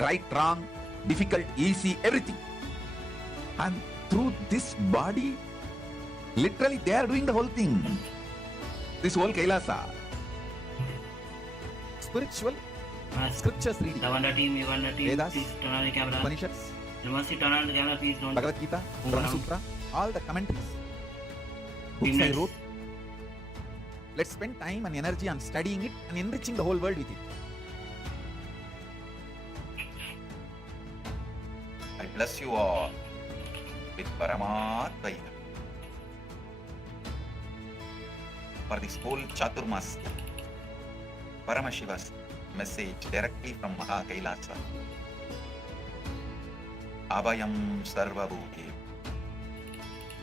right, wrong, difficult, easy, everything. And through this body, literally they are doing the whole thing. This whole Kailasa. Spiritual scriptures reading. Vedas, Upanishads, Bhagavad Gita, Brahma Sutra, all the commentaries. Books I wrote. Let's spend time and energy on studying it and enriching the whole world with it. I bless you all with Paramatma for this whole Chaturmas, Paramashiva's message directly from Maha Kailasa. Abhayam Sarvabhuti,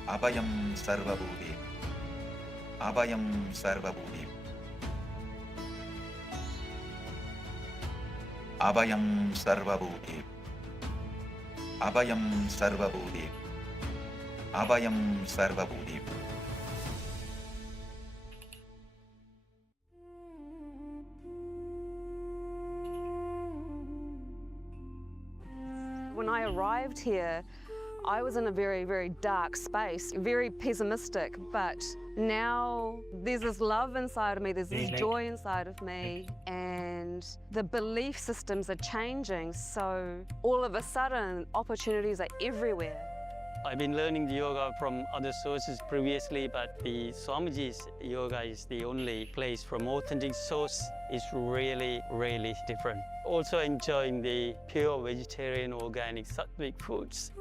Abhayam Sarvabhuti, Abhayam Sarvabhuti, Abhayam Sarvabhuti, Abhayam Sarvabhuti, Abhayam Sarvabhuti. When I arrived here, I was in a very, very dark space, very pessimistic, but now there's this love inside of me, there's this joy inside of me, and the belief systems are changing, so all of a sudden opportunities are everywhere. I've been learning the yoga from other sources previously, but the Swamiji's yoga is the only place from authentic source. It's really, really different. Also enjoying the pure vegetarian, organic, sattvic foods.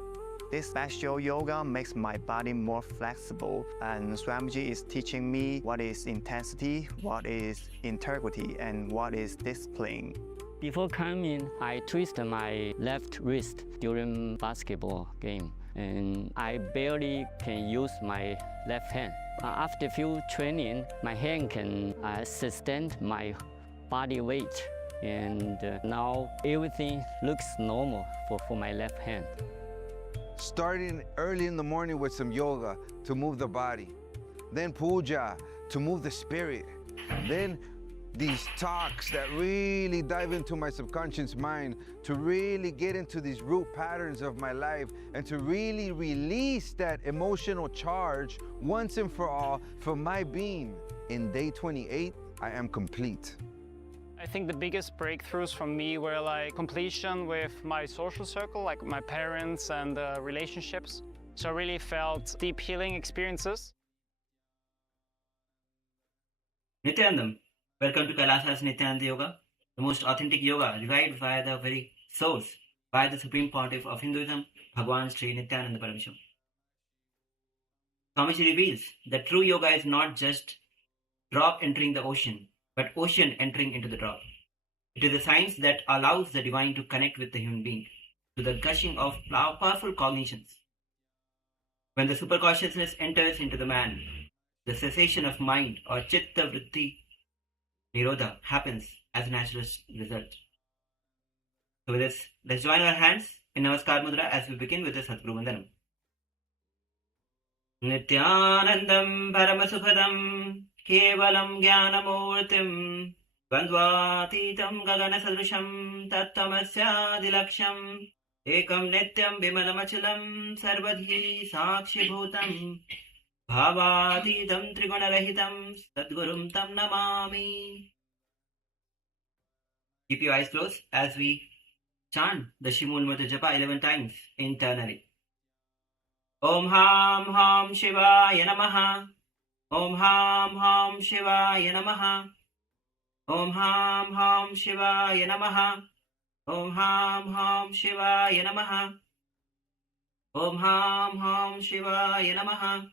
This special yoga makes my body more flexible, and Swamiji is teaching me what is intensity, what is integrity, and what is discipline. Before coming, I twisted my left wrist during basketball game, and I barely can use my left hand. After few training, my hand can sustain my body weight, and now everything looks normal for my left hand. Starting early in the morning with some yoga to move the body, then puja to move the spirit, then these talks that really dive into my subconscious mind to really get into these root patterns of my life and to really release that emotional charge once and for all for my being. In day 28, I am complete. I think the biggest breakthroughs for me were like completion with my social circle, like my parents and relationships. So I really felt deep healing experiences. Nithyanandam, welcome to Kailasa's Nithyananda Yoga, the most authentic yoga revived via the very source, by the Supreme Pontiff of Hinduism, Bhagavan Sri Nithyananda Paramashivam. Swamiji reveals that true yoga is not just drop entering the ocean, but ocean entering into the drop. It is a science that allows the divine to connect with the human being, to the gushing of powerful cognitions. When the superconsciousness enters into the man, the cessation of mind or chitta vritti nirodha happens as a natural result. So with this, let's join our hands in Namaskar Mudra as we begin with the Sadguru Vandanam. Nithyanandam Paramasubhadam Kevalam Jnanamurtim Bandvatitam Gagana Sadrusham Tattamasya Dilaksham Ekam Nityam Vimalamachalam Sarvadhi Sakshi Bhutam Bhavatitam Trigunarahitam Sadgurum Tam Namami. Keep your eyes closed as we chant the Shimul Mudra Japa 11 times internally. Om Ham Ham Shivaya Namaha. Om Ham Ham Shivaya Namaha. Om Ham Ham Shivaya Namaha. Om Ham Ham Shivaya Namaha. Om Ham Ham Shivaya Namaha.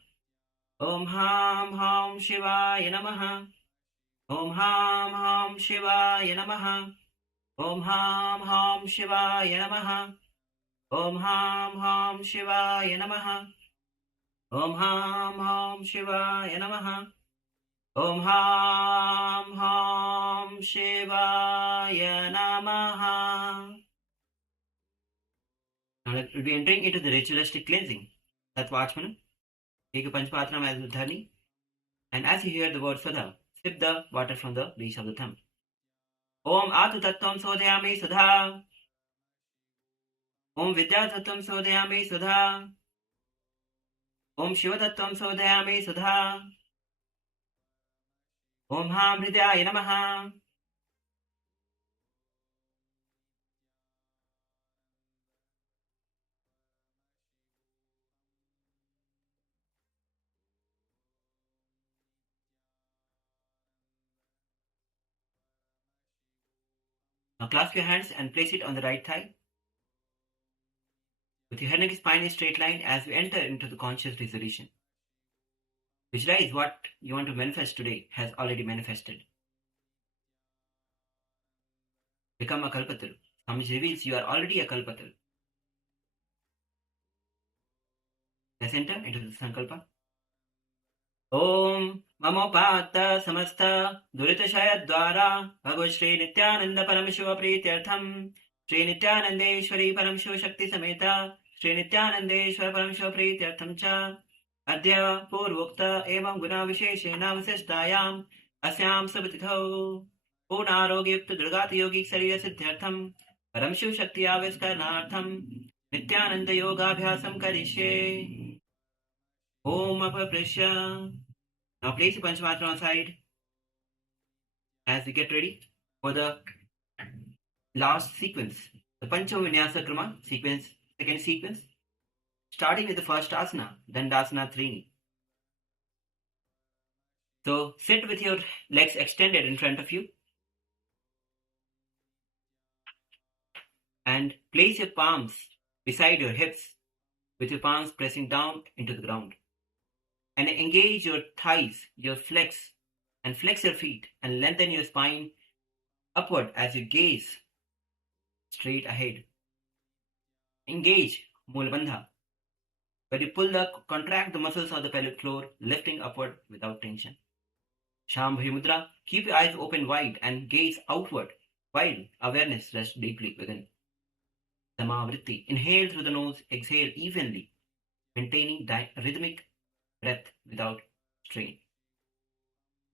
Om Ham Ham Shivaya Namaha. Om Ham Ham Shivaya Namaha. Om Ham Ham Shivaya Namaha. Om Ham Ham Shivaya Namaha. Om Ham Ham Shivaya Namaha. Om Ham Ham Shivaya Namaha. Now we'll be entering into the ritualistic cleansing. Tatvachmana. Take a panchpatram as Udhani. And as you hear the word Sudha, sip the water from the leash of the thumb. Om Atu Tattvam Sodhyami Sudha. Om Vidyatattvam Sodhayami Sudha. Om Shivatattvam Sodhayami Sudha. Om Ham Hridaya Namaha. Now clasp your hands and place it on the right thigh. With your head and spine in a straight line as we enter into the conscious resolution. Visualize what you want to manifest today has already manifested. Become a Kalpataru. Swamiji reveals you are already a Kalpataru. Let's enter into the Sankalpa. Om Mamopata Samasta Duritashaya Dwara Bhagavad Shri Nithyananda Paramashiva Prityartham Shri Nithyanandeshwari Paramashiva Shakti Sameta Shri Nithyanandeshwar Paramashiva Prityartham Cha Adya Purvokta Evam Guna Visheshena Vasishtayam Asyam Sabatithau Purnarogipta Durgati Yogic Sarira Siddhyartham Paramashiva Shakti Aviskarnartham Nithyananda Yoga Abhyasam Karishe Om Apaprishya. Now place the Panchmatra on side as we get ready for the last sequence, the Vinyasa Krama sequence, second sequence, starting with the first asana, Dandasana Trini. So sit with your legs extended in front of you and place your palms beside your hips with your palms pressing down into the ground. And engage your thighs, your flex, and flex your feet and lengthen your spine upward as you gaze straight ahead. Engage Mula Bandha, where you contract the muscles of the pelvic floor, lifting upward without tension. Shambhavi Mudra, keep your eyes open wide and gaze outward while awareness rests deeply within. Samavritti, inhale through the nose, exhale evenly, maintaining rhythmic breath without strain.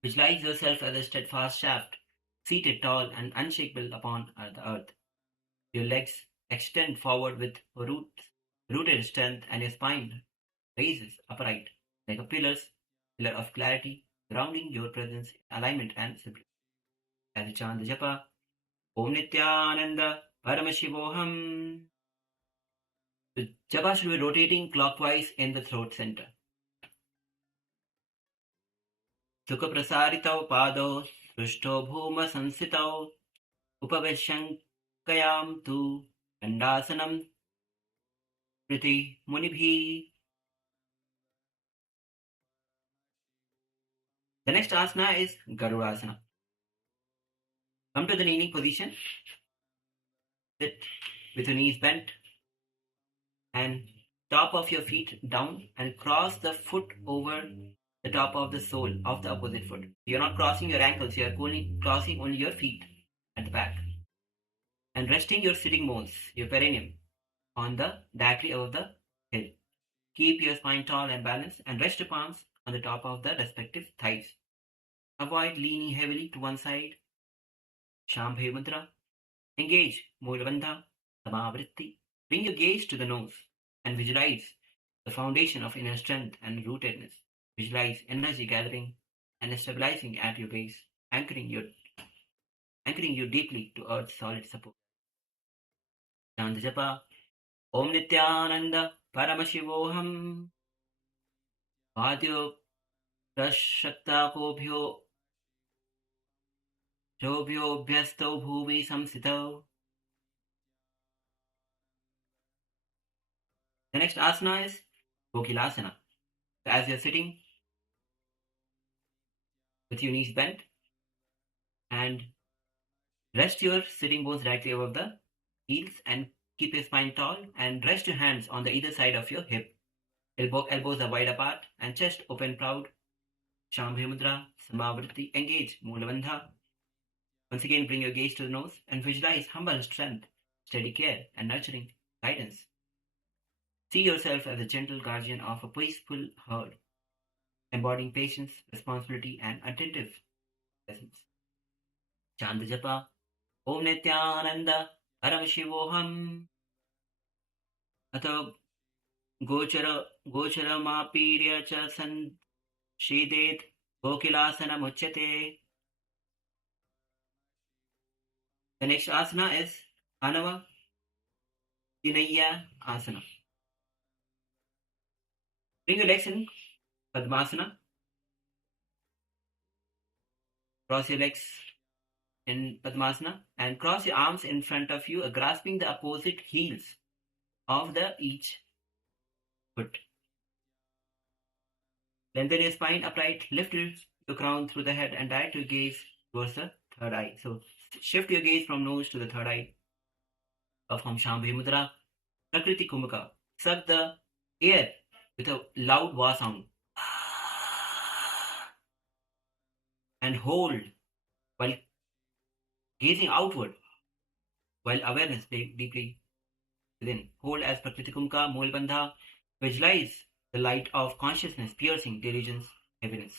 Visualize yourself as a steadfast shaft, seated tall and unshakable upon the earth. Your legs extend forward with rooted strength, and your spine raises upright like a pillar of clarity, grounding your presence in alignment and simplicity. As you chant the japa, Om Nithyananda Paramashivoham. The japa should be rotating clockwise in the throat center. Sukha prasaritav pado srushto bhuma sansitav upaveshankayam tu andasanam priti munibhi. The next asana is Garudasana. Come to the kneeling position. Sit with your knees bent and top of your feet down and cross the foot over the top of the sole of the opposite foot. You're not crossing your ankles, you're only crossing only your feet at the back. And resting your sitting bones, your perineum, on the directly above the head. Keep your spine tall and balanced and rest your palms on the top of the respective thighs. Avoid leaning heavily to one side. Shambhavi Mudra. Engage Mula Bandha, Samavritti. Bring your gaze to the nose and visualize the foundation of inner strength and rootedness. Visualize energy gathering and stabilizing at your base, anchoring you deeply to Earth's solid support. Chant the japa, Om Nithyananda Paramashivoham. Vadyo Prashakta Kobhyo Jobhyo Bhyasto Bhuvi Samsito. The next asana is Kokilasana. As you're sitting with your knees bent and rest your sitting bones directly above the heels and keep your spine tall and rest your hands on the either side of your hip. Elbows are wide apart and chest open proud. Shambhavi Mudra, Samavritti, engage Mula Bandha. Once again, bring your gaze to the nose and visualize humble strength, steady care and nurturing guidance. See yourself as a gentle guardian of a peaceful herd, embodying patience, responsibility, and attentive presence. Chant the japa, Om Nithyananda Paramashivoham. अथ गोचरमापीड्य च संशीदेत् कोकिलासनमुच्यते. The next asana is Anava Tinaya Asana. Bring your legs in Padmasana. Cross your legs in Padmasana and cross your arms in front of you, grasping the opposite heels of the each foot. Lengthen your spine upright, lift your crown through the head and direct your gaze towards the third eye. So shift your gaze from nose to the third eye. Perform Shambhavi Mudra, Prakriti Kumbhaka. Suck the air with a loud va sound. And hold while gazing outward, while awareness deeply within. Hold as Prakriti Kumbhaka, Mool Bandha. Visualize the light of consciousness piercing delusions, heaviness.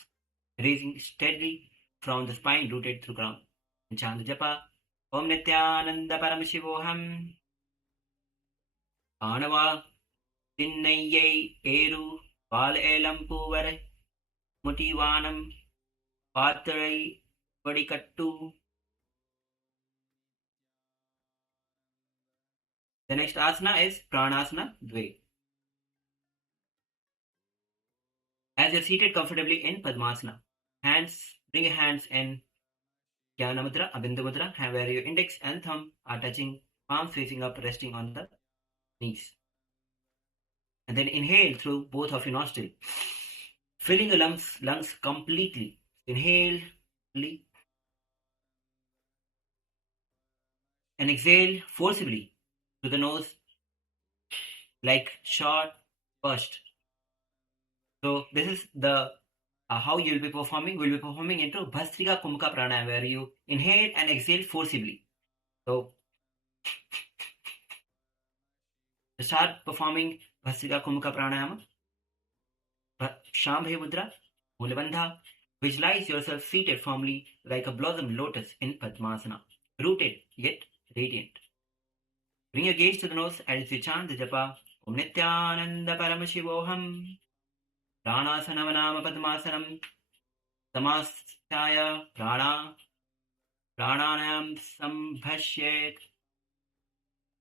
Raising steadily from the spine rooted through ground. And chant the japa. Om Nithyananda Paramashivam. Anava Tinnayai Eru Val Elampu Vare Mutivanam Patrai Vadikattu. The next asana is Pranasana Dve. As you're seated comfortably in Padmasana, bring your hands in Jnana Mudra, Abindu Mudra, where your index and thumb are touching, palms facing up, resting on the knees. And then inhale through both of your nostrils, filling your lungs completely. Inhale fully and exhale forcibly through the nose like short burst. So this is the how you will be performing. We will be performing into Bhastrika Kumbhaka Pranayama, where you inhale and exhale forcibly. So start performing Bhastrika Kumbhaka Pranayama. Shambhavi Mudra, Mulabandha. Visualize yourself seated firmly like a blossom lotus in Padmasana, rooted yet radiant. Bring your gaze to the nose as you chant the japa Om Nithyananda Paramashivoham. Pranasanam Padmasanam Samasthaya Prananam Sambhashyet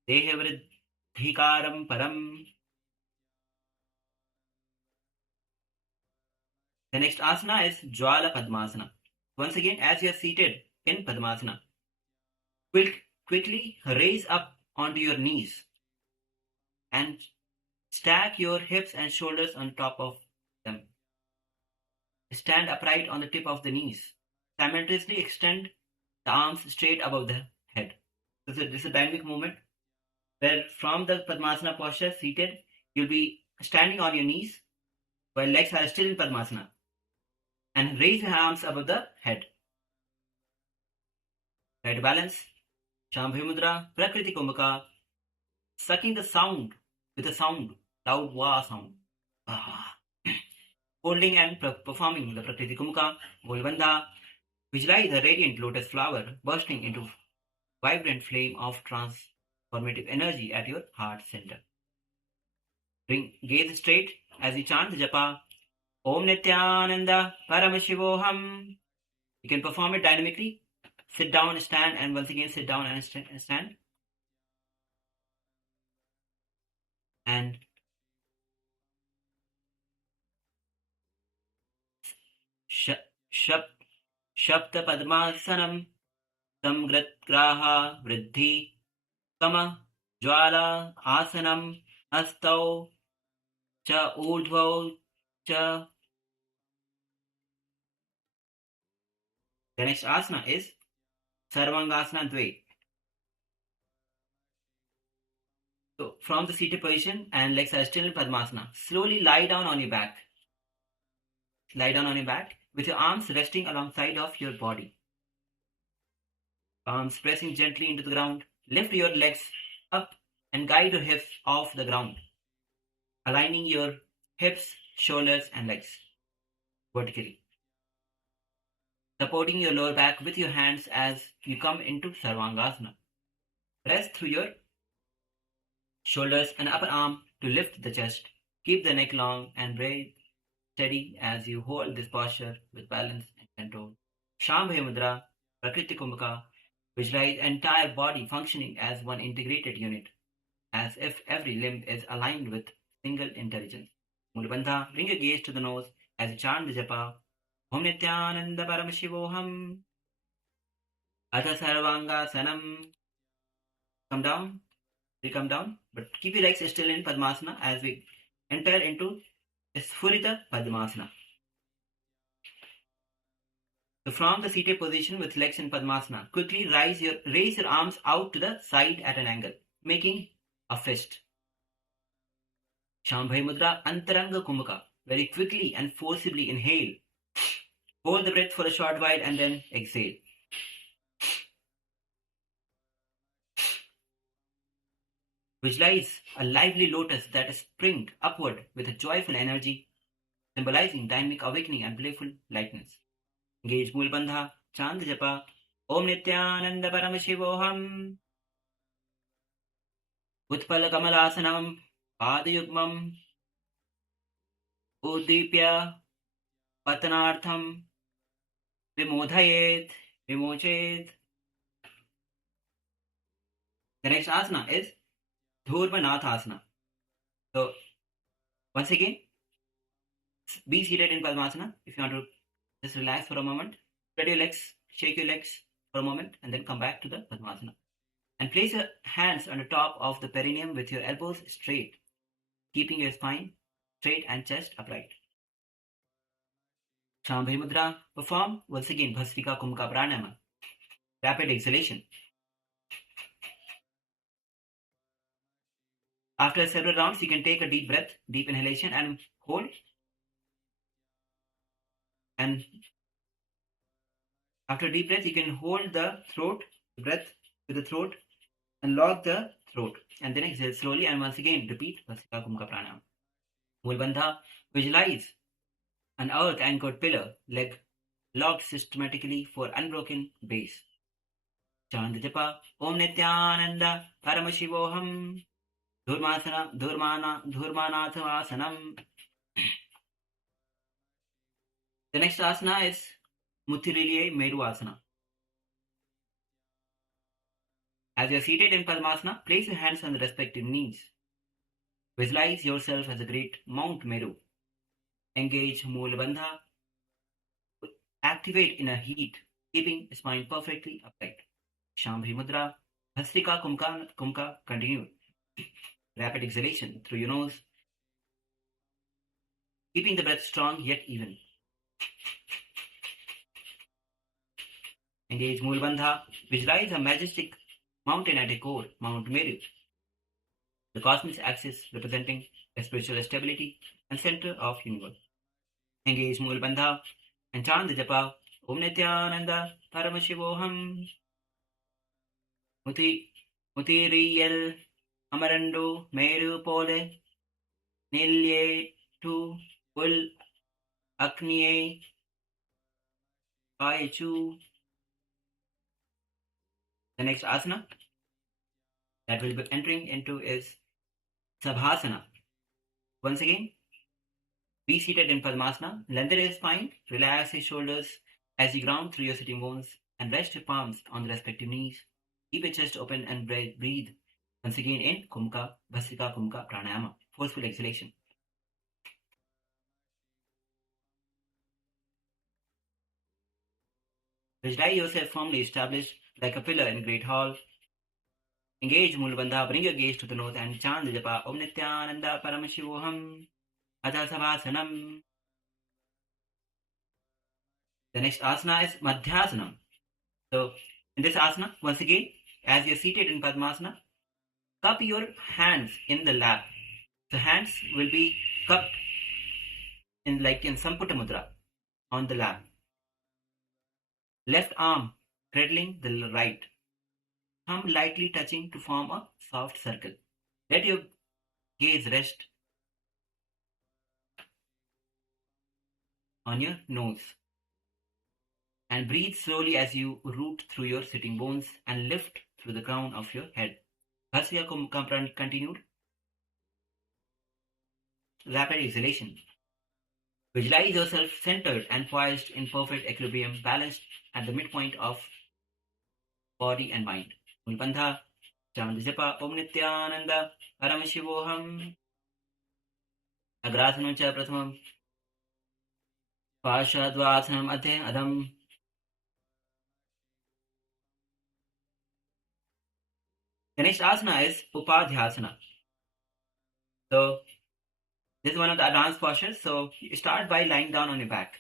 Dehavridhikaram Param. The next asana is Jwala Padmasana. Once again, as you are seated in Padmasana, quickly raise up onto your knees and stack your hips and shoulders on top of them. Stand upright on the tip of the knees. Simultaneously extend the arms straight above the head. This is a dynamic movement where from the Padmasana posture, seated, you'll be standing on your knees while legs are still in Padmasana. And raise your arms above the head. Try to balance. Shambhavi Mudra, Prakriti Kumbhaka. Sucking the sound with a sound, loud va sound. Holding and performing the Prakriti Kumbhaka, Mulbandha. Visualize the radiant lotus flower bursting into vibrant flame of transformative energy at your heart center. Bring gaze straight as you chant the japa Om Nithyananda Paramashivoham. You can perform it dynamically. Sit down, stand, and once again sit down and stand. And Shapta Padmasanam Samgratgraha Vriddhi Kama Jwala Asanam Astau Cha Urdhvau Cha. The next asana is Sarvangasana Dve. So from the seated position and legs are still in Padmasana, slowly lie down on your back. Lie down on your back with your arms resting alongside of your body. Palms pressing gently into the ground. Lift your legs up and guide your hips off the ground, aligning your hips, shoulders and legs vertically. Supporting your lower back with your hands as you come into Sarvangasana. Press through your shoulders and upper arm to lift the chest. Keep the neck long and breathe steady as you hold this posture with balance and control. Shambhavi Mudra, Prakriti Kumbhaka, visualize entire body functioning as one integrated unit, as if every limb is aligned with single intelligence. Mulabandha, bring your gaze to the nose as you chant the japa. Om Nithyananda Paramashivoham. Atha Sarvanga Sanam. Come down. We come down, but keep your legs still in Padmasana as we enter into Sphurita Padmasana. So from the seated position with legs in Padmasana, quickly raise your arms out to the side at an angle, making a fist. Shambhavi Mudra Antaranga Kumbhaka. Very quickly and forcibly inhale. Hold the breath for a short while and then exhale. Visualize a lively lotus that is springed upward with a joyful energy, symbolizing dynamic awakening and playful lightness. Engage Mulbandha, chant japa, Om Nithyananda Paramashivoham. Utpala Kamalasanam, Padayugmam, Udipya, Patanartham, Vimodhayet, Vimochet. The next asana is Dhurvanathasana. So, once again, be seated in Padmasana. If you want to just relax for a moment, spread your legs, shake your legs for a moment, and then come back to the Padmasana. And place your hands on the top of the perineum with your elbows straight, keeping your spine straight and chest upright. Shambhavi Mudra. Perform once again Bhastrika Kumbhaka Pranayama. Rapid exhalation. After several rounds, you can take a deep breath, deep inhalation and hold. And after deep breath, you can hold the throat, the breath with the throat and lock the throat. And then exhale slowly and once again repeat Bhastrika Kumbhaka Pranayama. Mulbandha, visualize an earth anchored pillar, leg locked systematically for unbroken base. Chant japa, Om Nithyananda Paramashivoham. Dhurmanathasanam. The next asana is Muthiriliye Meru Asana. As you are seated in Padmasana, place your hands on the respective knees. Visualize yourself as a great Mount Meru. Engage Mulabandha. Activate inner heat, keeping the spine perfectly upright. Shambhavi Mudra. Bhastrika Kumbhaka. Continue. Rapid exhalation through your nose, keeping the breath strong yet even. Engage Mulbandha. Visualize a majestic mountain at a core, Mount Meru, the cosmic axis representing a spiritual stability and center of universe. Engage Mulbandha and chant the japa, Om Nithyananda Paramashivoham. Mutiriyel Amarando Meru Pole Nilye Tu Ul Akniye Aichu. The next asana that we'll be entering into is Sabhasana. Once again, be seated in Padmasana, lengthen your spine, relax your shoulders as you ground through your sitting bones and rest your palms on the respective knees. Keep your chest open and breathe. Once again in Kumbhaka, Bhastrika Kumbhaka Pranayama, forceful exhalation. Visualize yourself firmly established like a pillar in a great hall. Engage Mulabandha, bring your gaze to the nose and chant the japa, Om Nithyananda Paramashivoham. Atha Sabhasanam. The next asana is Madhyasana. So, in this asana, once again, as you are seated in Padmasana, cup your hands in the lap. The hands will be cupped in Samputta Mudra on the lap. Left arm cradling the right. Thumb lightly touching to form a soft circle. Let your gaze rest on your nose. And breathe slowly as you root through your sitting bones and lift through the crown of your head. Bhastrika Kumbhaka continued. rapid exhalation. Visualize yourself centered and poised in perfect equilibrium, balanced at the midpoint of body and mind. Mulbandha, Chandajapa, Om Nithyananda, Paramashivoham, Agrasanam Cha Prasamam, Pashadvasanam Adhe Adam. The next asana is Upadhyasana. So, this is one of the advanced postures. So, you start by lying down on your back.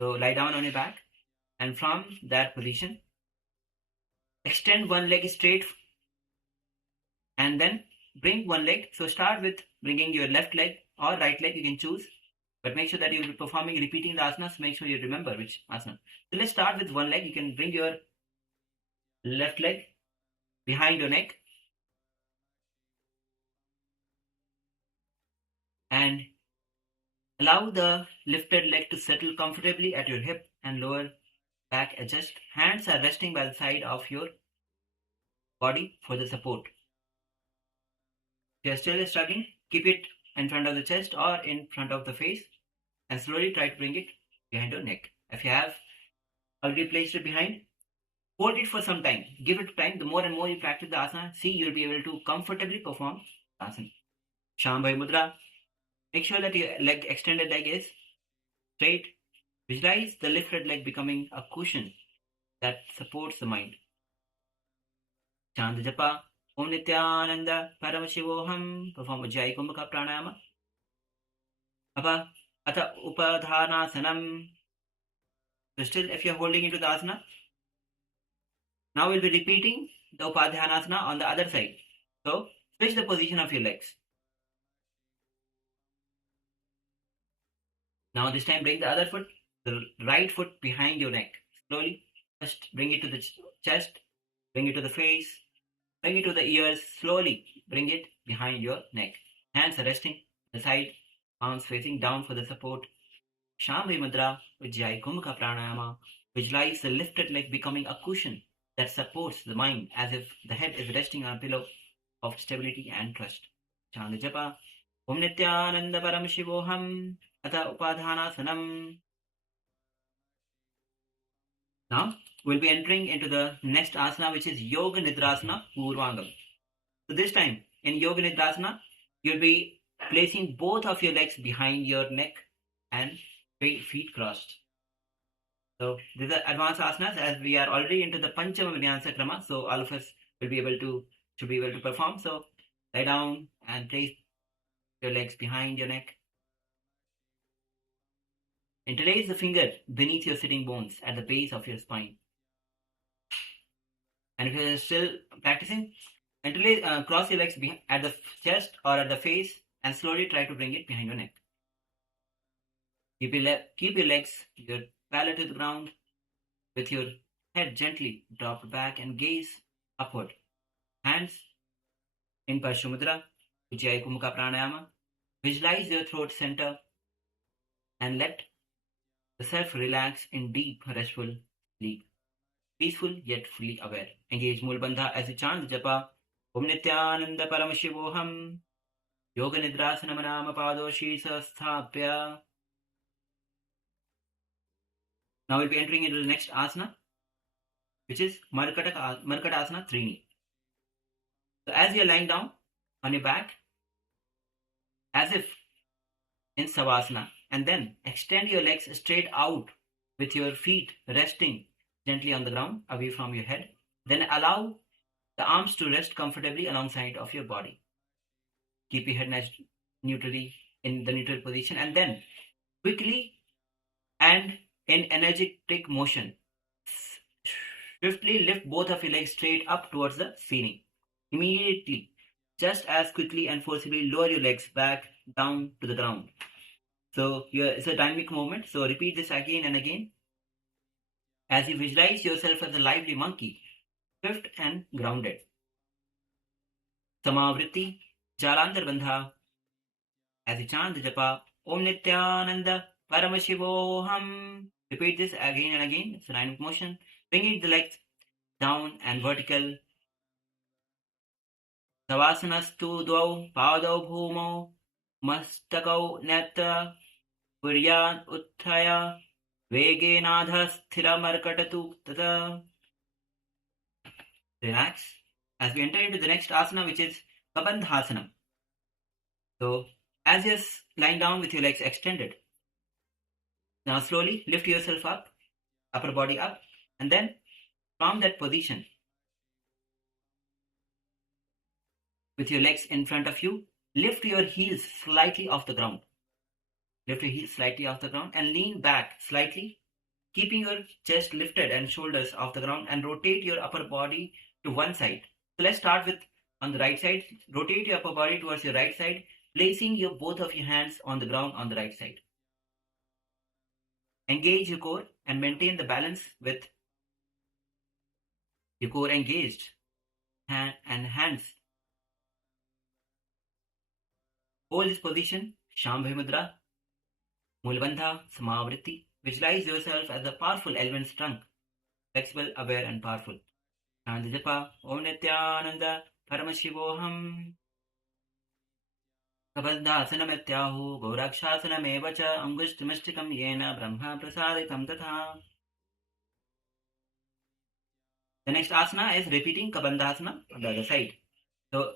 So, lie down on your back, and from that position, extend one leg straight and then bring one leg. So, start with bringing your left leg or right leg, you can choose. But make sure that you'll be performing, repeating the asanas. Make sure you remember which asana. So, let's start with one leg. You can bring your left leg behind your neck and allow the lifted leg to settle comfortably at your hip and lower back adjust. Hands are resting by the side of your body for the support. If you are still struggling, keep it in front of the chest or in front of the face and slowly try to bring it behind your neck. If you have already placed it behind, hold it for some time. Give it time. The more and more you practice the asana, see, you'll be able to comfortably perform the asana. Shambhavi Mudra. Make sure that your extended leg is straight. Visualize the lifted leg becoming a cushion that supports the mind. Chant Japa. Om Nithyananda Paramashivoham. Perform Ujjayi Kumbhaka pranayama. Ata Upadhanasanam. So still, if you're holding into the asana, now we'll be repeating the Upadhyanasana on the other side. So, switch the position of your legs. Now this time bring the other foot, the right foot behind your neck. Slowly, just bring it to the chest, bring it to the face, bring it to the ears. Slowly bring it behind your neck. Hands are resting the side, arms facing down for the support. Shambhavi Mudra, Ujjayi Kumbhaka pranayama. Visualize the lifted leg becoming a cushion that supports the mind as if the head is resting on a pillow of stability and trust. Chant Japa. Om Nithyananda Paramashivoham. Ata Upadhanasanam. Now, we'll be entering into the next asana, which is Yoga Nidrasana Purvangam. So this time, in Yoga Nidrasana, you'll be placing both of your legs behind your neck and feet crossed. So these are advanced asanas, as we are already into the Panchama Vinyasa Krama. So all of us will be able to perform. So lie down and place your legs behind your neck. Interlace the finger beneath your sitting bones at the base of your spine. And if you're still practicing, cross your legs at the chest or at the face and slowly try to bring it behind your neck. Keep your legs, your parallel to the ground, with your head gently dropped back and gaze upward. Hands in Parshumudra, Ujjayi Kumbhaka pranayama. Visualize your throat center and let the self relax in deep, restful sleep. Peaceful yet fully aware. Engage Mulbandha as you chant Japa. Om Nithyananda Paramashivoham. Yoga Nidrasana Manama Padoshi Sasthapya. Now we'll be entering into the next asana, which is Markatasana Trini. So as you're lying down on your back, as if in Savasana, and then extend your legs straight out with your feet resting gently on the ground away from your head. Then allow the arms to rest comfortably alongside of your body. Keep your head neutrally in the neutral position, and then quickly and in energetic motion, swiftly lift both of your legs straight up towards the ceiling. Immediately, just as quickly and forcibly lower your legs back down to the ground. So it's a dynamic movement. So repeat this again and again as you visualize yourself as a lively monkey, swift and grounded. Samavritti, Jalandhar Bandha, as you chant the japa, Om Nithyananda Paramashivoham. Repeat this again and again. It's a dynamic motion. Bringing the legs down and vertical. Savasanastu dvau padau bhumau. Mastakau netta Puryan Uttaya Vegenadha Sthiramarkatatu Tata. Relax as we enter into the next asana, which is Kabandhasana. So, as you're lying down with your legs extended, now slowly lift yourself up, upper body up, and then from that position, with your legs in front of you, lift your heels slightly off the ground. Lift your heels slightly off the ground and lean back slightly, keeping your chest lifted and shoulders off the ground, and rotate your upper body to one side. So let's start with on the right side. Rotate your upper body towards your right side, placing both of your hands on the ground on the right side. Engage your core and maintain the balance with your core engaged and hands. Hold this position, Shambhavi Mudra, Mulbandha, Samavritti. Visualize yourself as a powerful element's trunk, flexible, aware, and powerful. Japa, Om Nithyananda Paramashivoham. Kabandhasanamyatyahu Gorakshasanamevacha Angushtimastikam Yena Brahma Prasaditam Tatha. The next asana is repeating Kabandhasana on the other side. So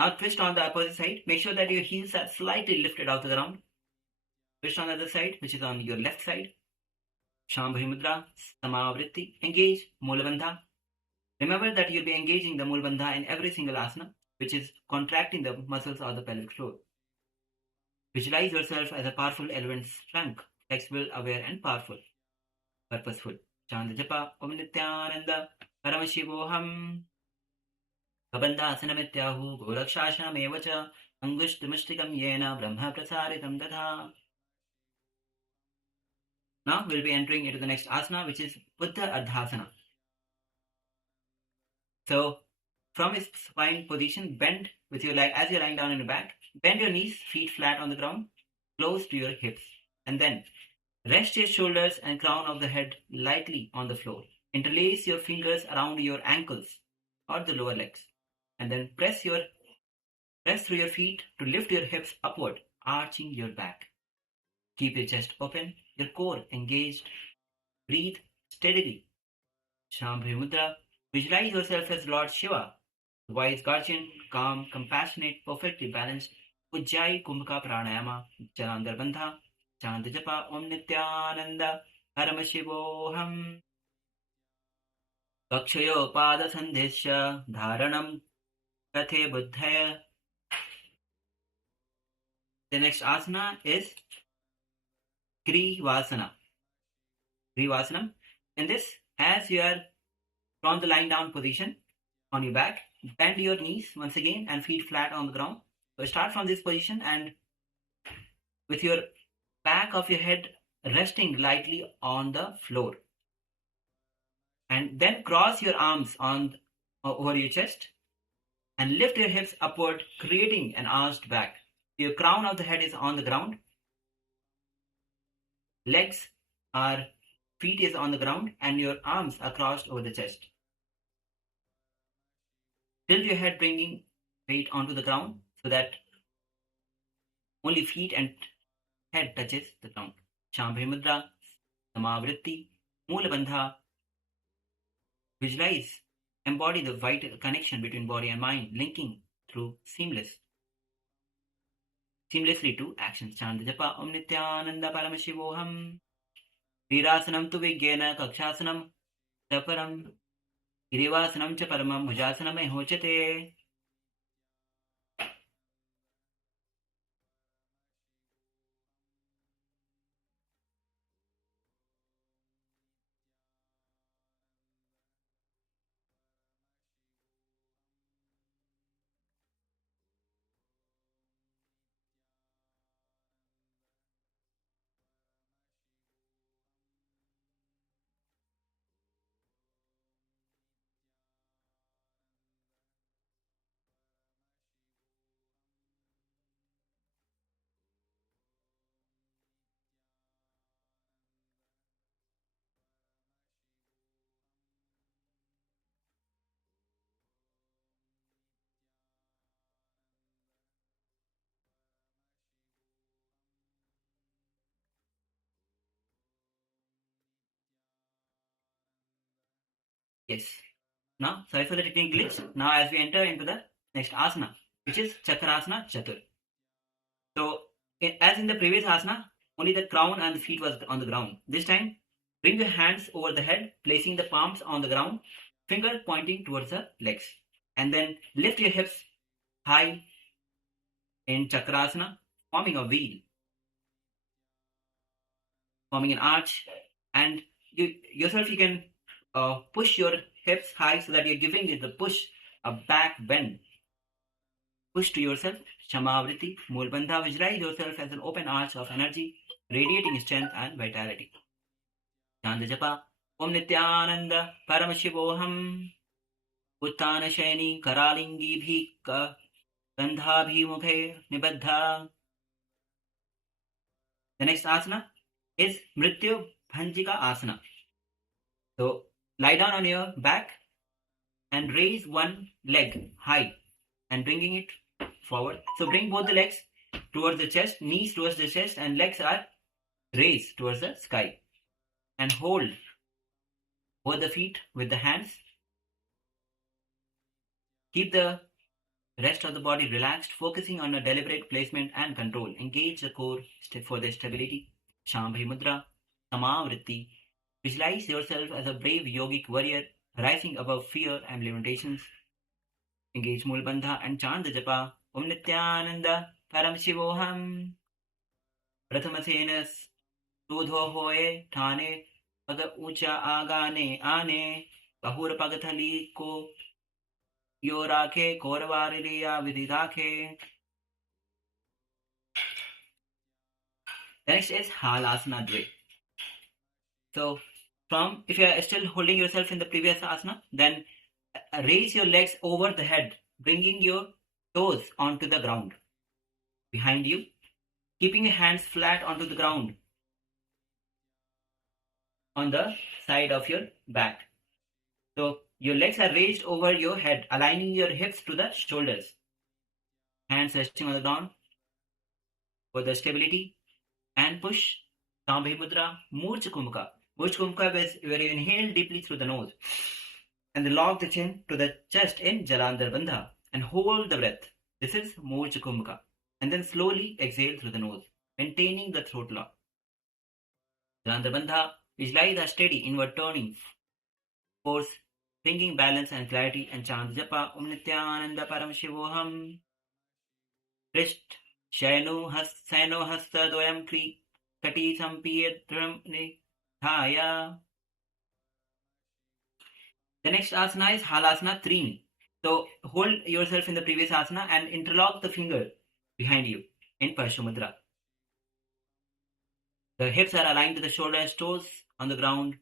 now twist on the opposite side. Make sure that your heels are slightly lifted off the ground. Twist on the other side, which is on your left side. Shambhavi Mudra, Samavritti. Engage Mulabandha. Remember that you'll be engaging the Mulabandha in every single asana, which is contracting the muscles of the pelvic floor. Visualize yourself as a powerful element's trunk, flexible, aware, and powerful. Purposeful. Chant Japa, Om Nithyananda Paramashivoham. Kabandhasanamyatyahu Gorakshasanamevacha Angushtimastikam Yena Brahma Prasaditam Tatha. Now we'll be entering into the next asana, which is Buddha Ardhasana. So, from his spine position, bend with your leg as you're lying down in your back. Bend your knees, feet flat on the ground, close to your hips. And then rest your shoulders and crown of the head lightly on the floor. Interlace your fingers around your ankles or the lower legs. And then press through your feet to lift your hips upward, arching your back. Keep your chest open, your core engaged. Breathe steadily. Shambhavi Mudra. Visualize yourself as Lord Shiva, the wise guardian, calm, compassionate, perfectly balanced. Ujjayi Kumbhaka Pranayama, Jalandhar Bandha, Chant Japa, Om Nithyananda Paramashivoham. Kakshayo Pada Sandhesya, Dharanam Kathe Buddhaya. The next asana is Grihvasana. Grihvasana. In this, as you are from the lying down position on your back, bend your knees once again and feet flat on the ground. So start from this position and with your back of your head resting lightly on the floor. And then cross your arms over your chest and lift your hips upward, creating an arched back. Your crown of the head is on the ground. Feet is on the ground and your arms are crossed over the chest. Tilt your head, bringing weight onto the ground so that only feet and head touches the ground. Shambhavi Mudra, Samavritti, Mulabandha. Visualize, embody the vital connection between body and mind, linking through seamlessly to actions. Chant Japa, Om Nithyananda Paramashivoham. Virasanam tu Vigyena Kakshasanam Taparam. Girivasanam cha Paramam Bhujasanam Hochate. Yes. Now, sorry for the technical glitch. Now, as we enter into the next asana, which is Chakrasana Chatur. So, as in the previous asana, only the crown and the feet was on the ground. This time, bring your hands over the head, placing the palms on the ground, finger pointing towards the legs. And then lift your hips high in Chakrasana, forming a wheel, forming an arch. And you can push your hips high so that you're giving it the push, a back bend. Push to yourself, Shamavriti, Mulbandha. Visualize yourself as an open arch of energy, radiating strength and vitality. Chant Japa, Om Nithyananda Paramashivoham, Uttana Shaini Karalingi Bhika, Gandha Bhimukhe Nibaddha. The next asana is Mrityu Bhanjika Asana. So, lie down on your back and raise one leg high and bringing it forward. So, bring both the legs towards the chest, knees towards the chest, and legs are raised towards the sky. And hold both the feet with the hands. Keep the rest of the body relaxed, focusing on a deliberate placement and control. Engage the core for the stability. Shambhi Mudra, Samavritti. Visualize yourself as a brave yogic warrior rising above fear and limitations. Engage Mulbandha and chant the japa. Om Nithyananda Paramashivoham. Prathamasenas Dudho Hoye Thane Paga Ucha Agane Ane Bahur Pagathali Ko Yorake Korvariliya Vididake. Next is Halasana Dve. So, if you are still holding yourself in the previous asana, then raise your legs over the head, bringing your toes onto the ground behind you, keeping your hands flat onto the ground on the side of your back. So, your legs are raised over your head, aligning your hips to the shoulders. Hands resting on the ground for the stability. And push, Sambhi Mudra, Murcha Kumbhaka. Murcha Kumbhaka is where you inhale deeply through the nose and then lock the chin to the chest in Jalandhar Bandha and hold the breath. This is Murcha Kumbhaka. And then slowly exhale through the nose, maintaining the throat lock. Jalandhar Bandha, visualize a steady inward turning force, bringing balance and clarity, and chant Japa Om Nithyananda Paramashivoham. Prisht Shaino hasta doyam kri kati sampiyadram nithaya. The next asana is Halasana Trini. So hold yourself in the previous asana and interlock the finger behind you in Parshumudra. The hips are aligned to the shoulders, toes on the ground.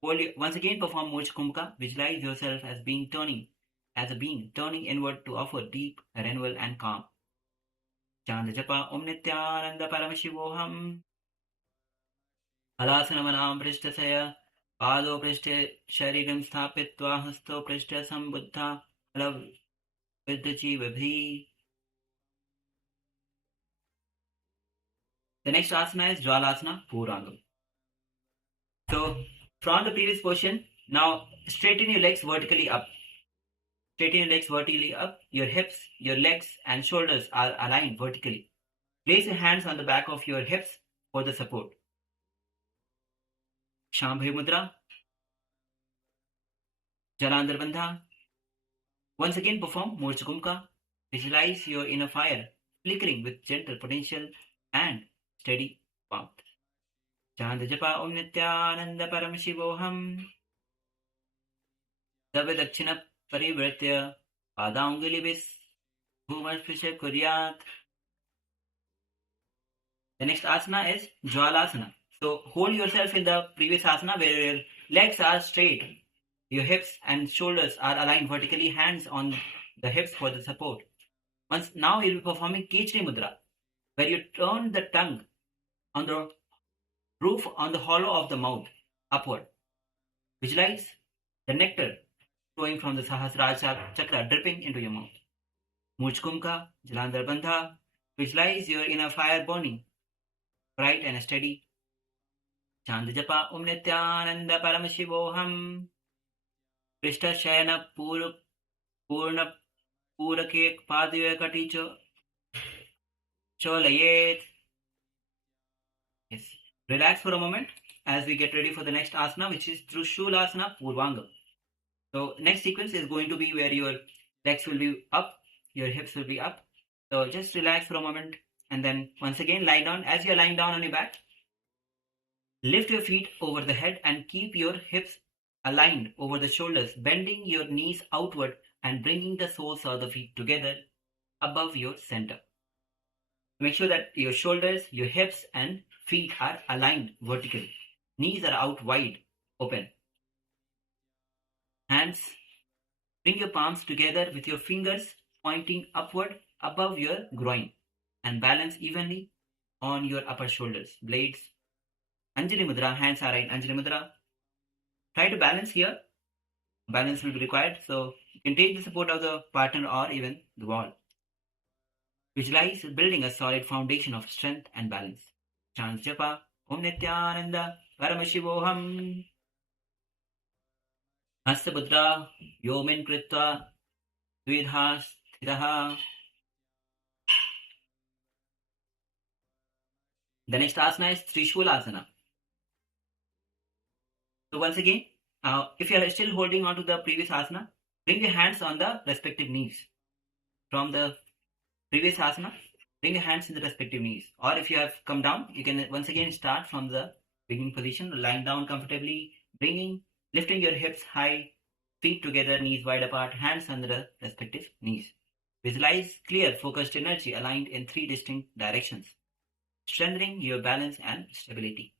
Once again perform Murcha Kumbhaka. Visualize yourself as a being turning inward to offer deep renewal and calm. Chant Japa Om Nithyananda Paramashivoham. Halasana Manam Prishtasaya Pado Prishte Shariram Sthapitva Hasto Prishta Sambuddha Alav Vidyachi Vibhi. The next asana is Jwalasana Purangam. So, from the previous portion, now straighten your legs vertically up. Straighten your legs vertically up. Your hips, your legs and shoulders are aligned vertically. Place your hands on the back of your hips for the support. Shambhi Mudra, Jalandhar Bandha. Once again perform Murcha Kumbhaka. Visualize your inner fire flickering with gentle potential and steady warmth. Chant Japa Om Nithyananda Paramashivoham. Savidakshina Parivritya Padangulibis Bhumasprisha Kuryat. The next asana is Jwalasana. So hold yourself in the previous asana where your legs are straight, your hips and shoulders are aligned vertically, hands on the hips for the support. Now you'll be performing Kechri Mudra, where you turn the tongue on the roof on the hollow of the mouth upward. Visualize the nectar flowing from the Sahasrara chakra dripping into your mouth. Murcha Kumbhaka, Jalandhar Bandha. Visualize your inner fire burning, bright and steady. Chant Japa Om Nithyananda Paramashivoham. Prishta Shayana Purna Purake Padivakati Cholayet. Yes. Relax for a moment as we get ready for the next asana, which is Trishula Purvanga. So next sequence is going to be where your legs will be up, your hips will be up. So just relax for a moment and then once again lie down. As you're lying down on your back, lift your feet over the head and keep your hips aligned over the shoulders, bending your knees outward and bringing the soles of the feet together above your center. Make sure that your shoulders, your hips and feet are aligned vertically. Knees are out wide, open. Hands, bring your palms together with your fingers pointing upward above your groin and balance evenly on your upper shoulders. Blades. Anjali Mudra, hands are right. Anjali Mudra. Try to balance here. Balance will be required. So you can take the support of the partner or even the wall. Visualize building a solid foundation of strength and balance. Chant Japa, Om Nithyananda, Paramashivoham. Hastabudra, Yomen Kritva, Dvidha Sthiraha. The next asana is Trishula. So once again, if you are still holding on to the previous asana, bring your hands on the respective knees. From the previous asana, bring your hands in the respective knees. Or if you have come down, you can once again start from the beginning position, lying down comfortably, lifting your hips high, feet together, knees wide apart, hands under the respective knees. Visualize clear, focused energy aligned in 3 distinct directions, strengthening your balance and stability.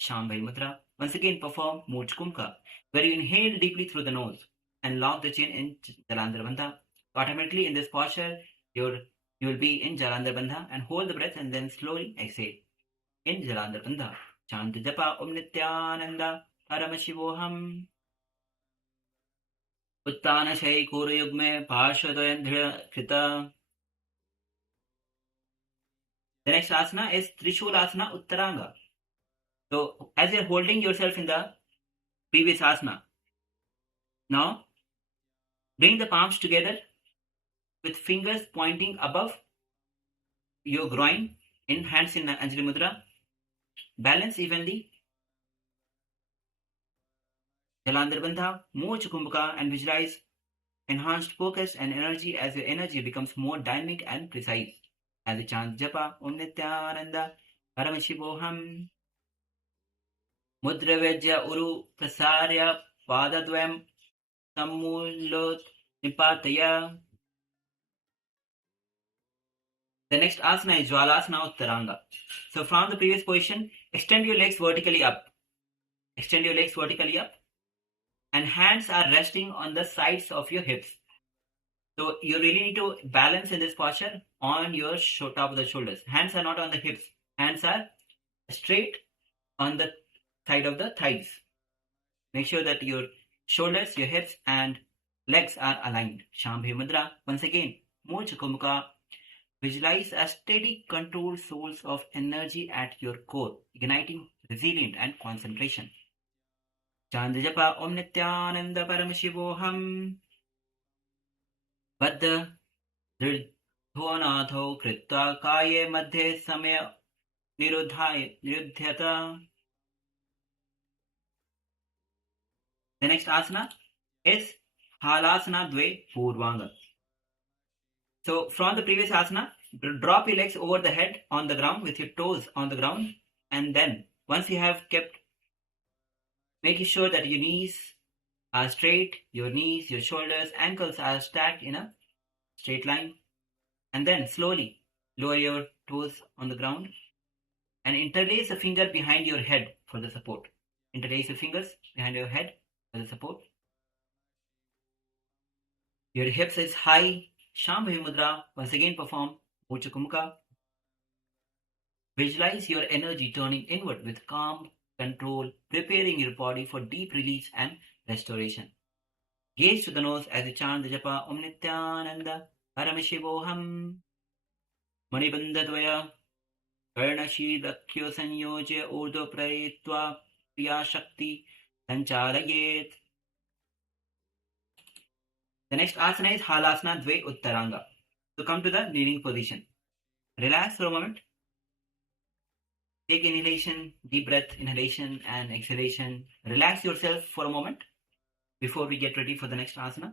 Shambhavi Mudra. Once again, perform Murj Kumka, where you inhale deeply through the nose and lock the chin in Jalandhar Bandha. Automatically in this posture, you will be in Jalandhar Bandha and hold the breath and then slowly exhale in Jalandhar Bandha. Chant Japa Om Nithyananda Paramashivoham. Uttana Shay Kuru Yugme Parshadayandhra Krita. The next asana is Trishulasana Uttaranga. So as you are holding yourself in the previous asana, now bring the palms together with fingers pointing above your groin, in hands in Anjali Mudra. Balance evenly. Jalandhar Bandha, Mocha Kumbhaka, and visualize enhanced focus and energy as your energy becomes more dynamic and precise. As you chant Japa Om Nithyananda Paramashivoham. Mudravejya Uru Prasarya Padadvayam Sammulot Nipataya. The next asana is Jwalasana Uttaranga. So from the previous position, extend your legs vertically up. Extend your legs vertically up. And hands are resting on the sides of your hips. So you really need to balance in this posture on your top of the shoulders. Hands are not on the hips. Hands are straight on the side of the thighs. Make sure that your shoulders, your hips and legs are aligned. Shambhavi Mudra. Once again, Mocha Kumbhaka. Visualize a steady, controlled source of energy at your core, igniting resilience and concentration. Chant Japa Om Nithyananda Paramashivoham. Baddha Dridhonatho Kritva Kaye Madhye Samya Niruddhyata. The next asana is Halasana Dve Purvanga. So from the previous asana, drop your legs over the head on the ground with your toes on the ground, and then once you have kept, making sure that your knees are straight, your knees, your shoulders, ankles are stacked in a straight line, and then slowly lower your toes on the ground and interlace a finger behind your head for the support. Interlace your fingers behind your head for the support. Your hips is high. Shambhavi Mudra. Once again perform Mocha Kumbhaka. Visualize your energy turning inward with calm control, preparing your body for deep release and restoration. Gaze to the nose as you chant the japa Om Nithyananda Paramashivoham. Manibandha Dvaya Karnashi Dakyo Sanyojya Urdo Prayetva Priya Shakti Sancharayet. The next asana is Halasana Dve Uttaranga. So come to the kneeling position. Relax for a moment. Take inhalation, deep breath, inhalation and exhalation. Relax yourself for a moment before we get ready for the next asana.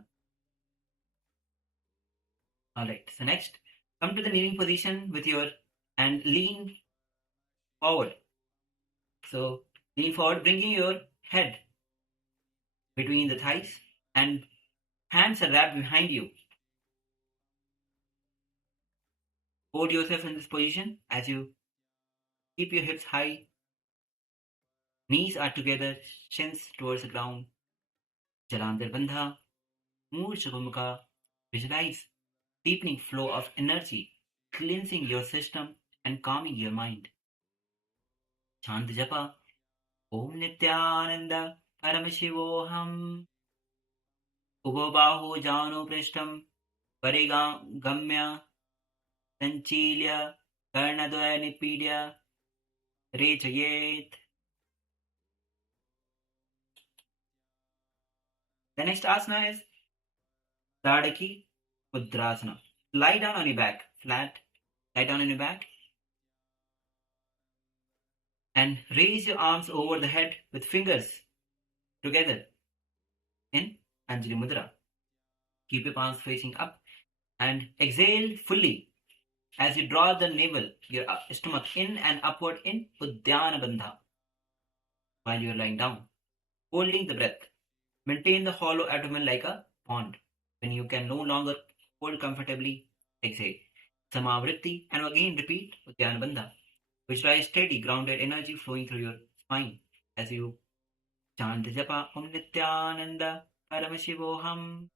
Alright, so next, come to the kneeling position and lean forward. So lean forward, bringing your head between the thighs and hands are wrapped behind you. Hold yourself in this position as you keep your hips high. Knees are together, shins towards the ground. Jalandhar Bandha, Murcha Bhumika. Visualize deepening flow of energy, cleansing your system and calming your mind. Chant Japa, Om Nithyananda Paramashivoham. Ubobaho Jano Prishtam, Parigamya, Sanchilya, Karnadvaya Nipidya, Rechayet. The next asana is Tadaki Mudrasana. Lie down on your back, flat. Lie down on your back. And raise your arms over the head with fingers together in Anjali Mudra. Keep your palms facing up and exhale fully as you draw the navel, your stomach in and upward in Uddiyana Bandha while you are lying down, holding the breath. Maintain the hollow abdomen like a pond. When you can no longer hold comfortably, exhale. Samavritti and again repeat Uddiyana Bandha. Visualize steady, grounded energy flowing through your spine as you chant Japa Om Nithyananda Paramashivoham.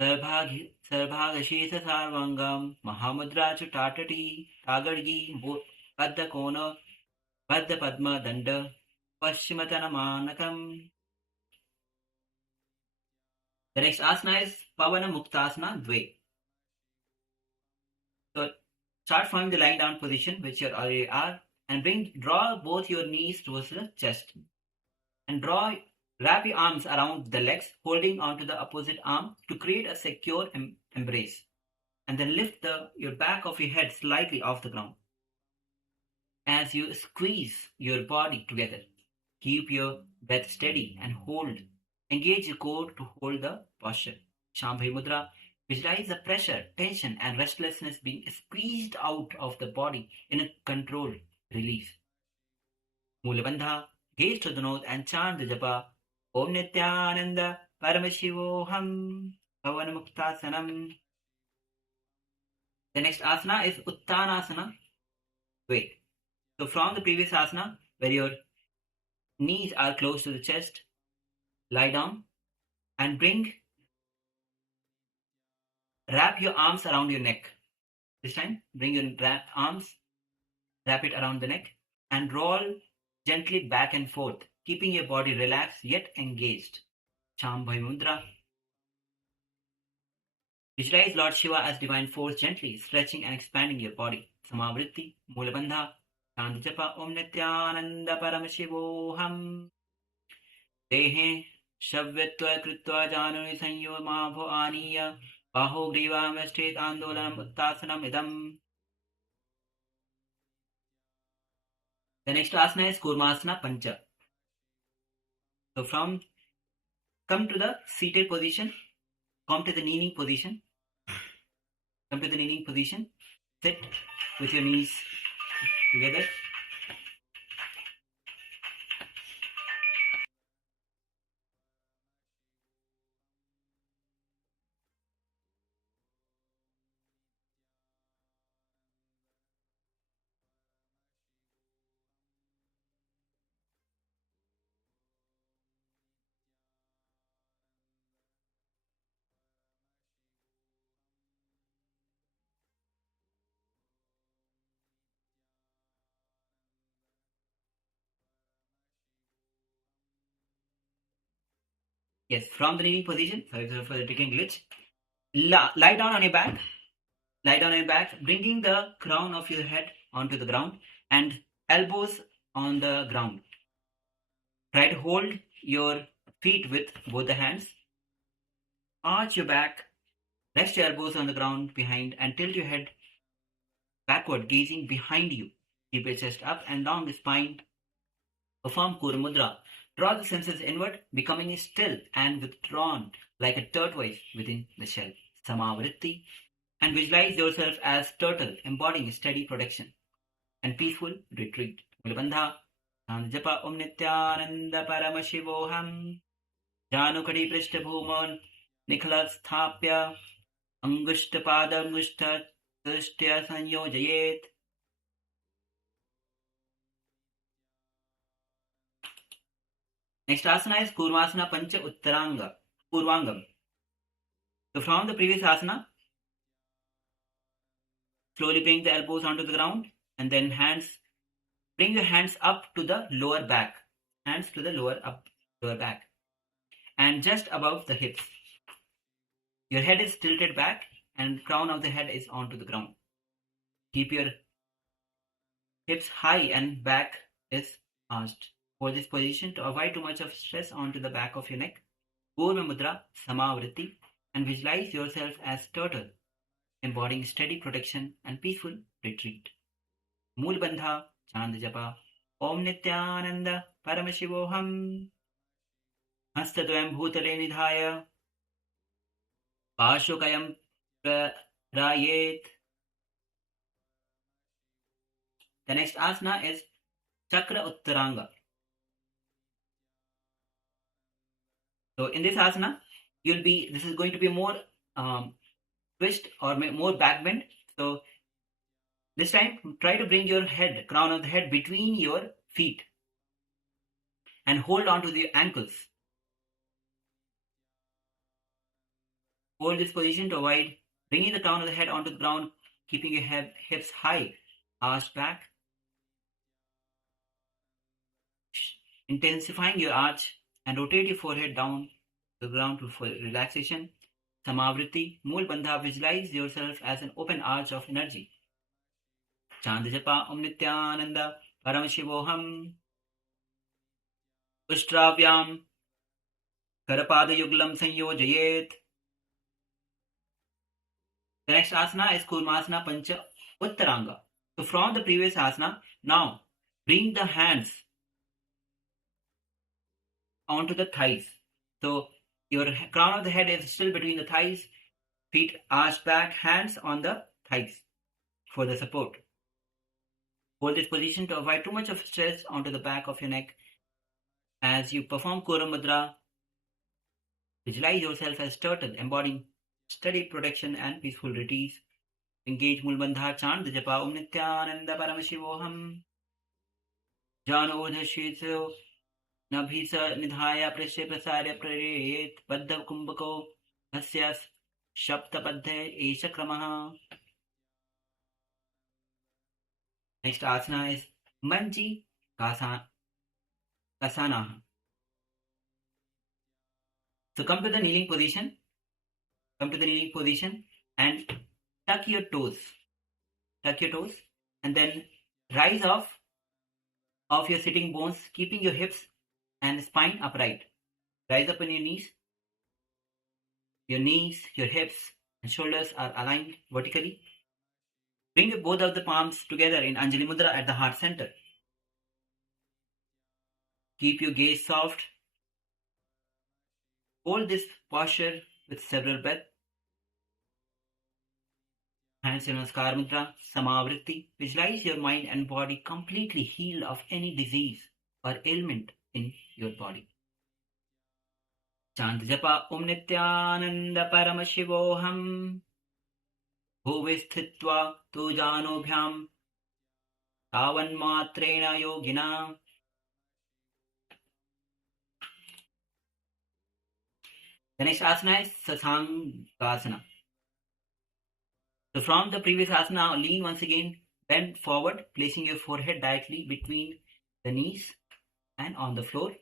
Sarvagashisa Sarvangam Mahamudra Chutatati Tagargi Padda Kona Padda Padma Danda Paschimatana Manakam. The next asana is Pavana Muktasana Dve. So start from the lying down position, which you already are, and draw both your knees towards the chest. And wrap your arms around the legs, holding onto the opposite arm to create a secure embrace. And then lift your back of your head slightly off the ground. As you squeeze your body together, keep your breath steady and hold. Engage your core to hold the posture. Shambhavi Mudra. Visualize the pressure, tension and restlessness being squeezed out of the body in a controlled release. Mula Bandha. Gaze to the nose and chant the japa Om Nithyananda Paramashivoham Bhavana Muktasanam. The next asana is Uttanasana. Wait. So from the previous asana, where your knees are close to the chest, lie down and wrap your arms around your neck. This time, bring your arms, wrap it around the neck and roll gently back and forth, keeping your body relaxed yet engaged. Shambhavi Mudra. Visualize Lord Shiva as divine force, gently stretching and expanding your body. Samavritti, Mula Bandha, Chant Japa Om Nithyananda Paramashivoham. Dehe Shavvetva Kritva Januni Sanyo Mabho Aniya Baho Griva Mestet Andolam Uttasanam Idam. The next asana is Kurmasana Pancha. So come to the seated position, come to the kneeling position, sit with your knees together. Yes, from the kneeling position, sorry for the ticking glitch. Lie down on your back. Lie down on your back, bringing the crown of your head onto the ground and elbows on the ground. Try to hold your feet with both the hands arch your back, rest your elbows on the ground behind, and tilt your head backward, gazing behind you. Keep your chest up and long the spine. Perform Kura Mudra. Draw the senses inward, becoming still and withdrawn like a tortoise within the shell. Samavritti. And visualize yourself as turtle, embodying steady protection and peaceful retreat. Mulabandha. Japa Om Nithyananda Paramashivoham. Janukadi Prishtabhumon. Nikhala Sthapya. Angushtapada Angushta Drishtya Sanyojayet. Next asana is Kurmasana Pancha Uttaranga, Purvangam. So from the previous asana, slowly bring the elbows onto the ground and then bring your hands up to the lower back. Hands to the lower back. And just above the hips. Your head is tilted back and crown of the head is onto the ground. Keep your hips high and back is arched. For this position, to avoid too much of stress onto the back of your neck, Purva Mudra, Samavritti, and visualize yourself as turtle, embodying steady protection and peaceful retreat. Mool Bandha, Chand Japa, Om Nithyananda Paramashivoham, Hastadvayam Bhutale Nidhaya, Pashukayam Rayet. The next asana is Chakra Uttaranga. So in this asana, this is going to be more twist or more back bend. So this time, try to bring your crown of the head between your feet and hold on to the ankles. Hold this position to avoid bringing the crown of the head onto the ground, keeping your hips high, arched back. Intensifying your arch and rotate your forehead down to the ground for relaxation. Samavritti, Mool Bandha, visualize yourself as an open arch of energy. Chand Japa Om Nithyananda Paramashivoham. Ushtravyam Karapada Yuglam Sanyojayet. The next asana is Kurmasana Pancha Uttaranga. So from the previous asana, now bring the hands onto the thighs. So your crown of the head is still between the thighs, feet arched back, hands on the thighs for the support. Hold this position to avoid too much of stress onto the back of your neck. As you perform Kura Mudra, visualize yourself as turtle, embodying steady protection and peaceful retreat. Engage Mulbandha, chant the Japa Om Nithyananda Paramashivoham. Jano Udhashitso. Nabhisa Nidhaya Prashe Prasarya Praret Baddha Kumbhako Hasyas Shapta Padhe Esha Kramaha. Next asana is Manji Kasana. So come to the kneeling position. And tuck your toes. And then rise off your sitting bones, keeping your hips and spine upright. Rise up on your knees. Your knees, your hips, and shoulders are aligned vertically. Bring both of the palms together in Anjali Mudra at the heart center. Keep your gaze soft. Hold this posture with several breaths. Hands in Namaskar Mudra, Samavritti. Visualize your mind and body completely healed of any disease or ailment in your body. Chant Japa Om Nithyananda Paramashivoham. Bhuvistitva Tujanobhyam. Tavan Matrena Yogina. The next asana is Sasangasana. So from the previous asana, lean once again, bend forward, placing your forehead directly between the knees and on the floor,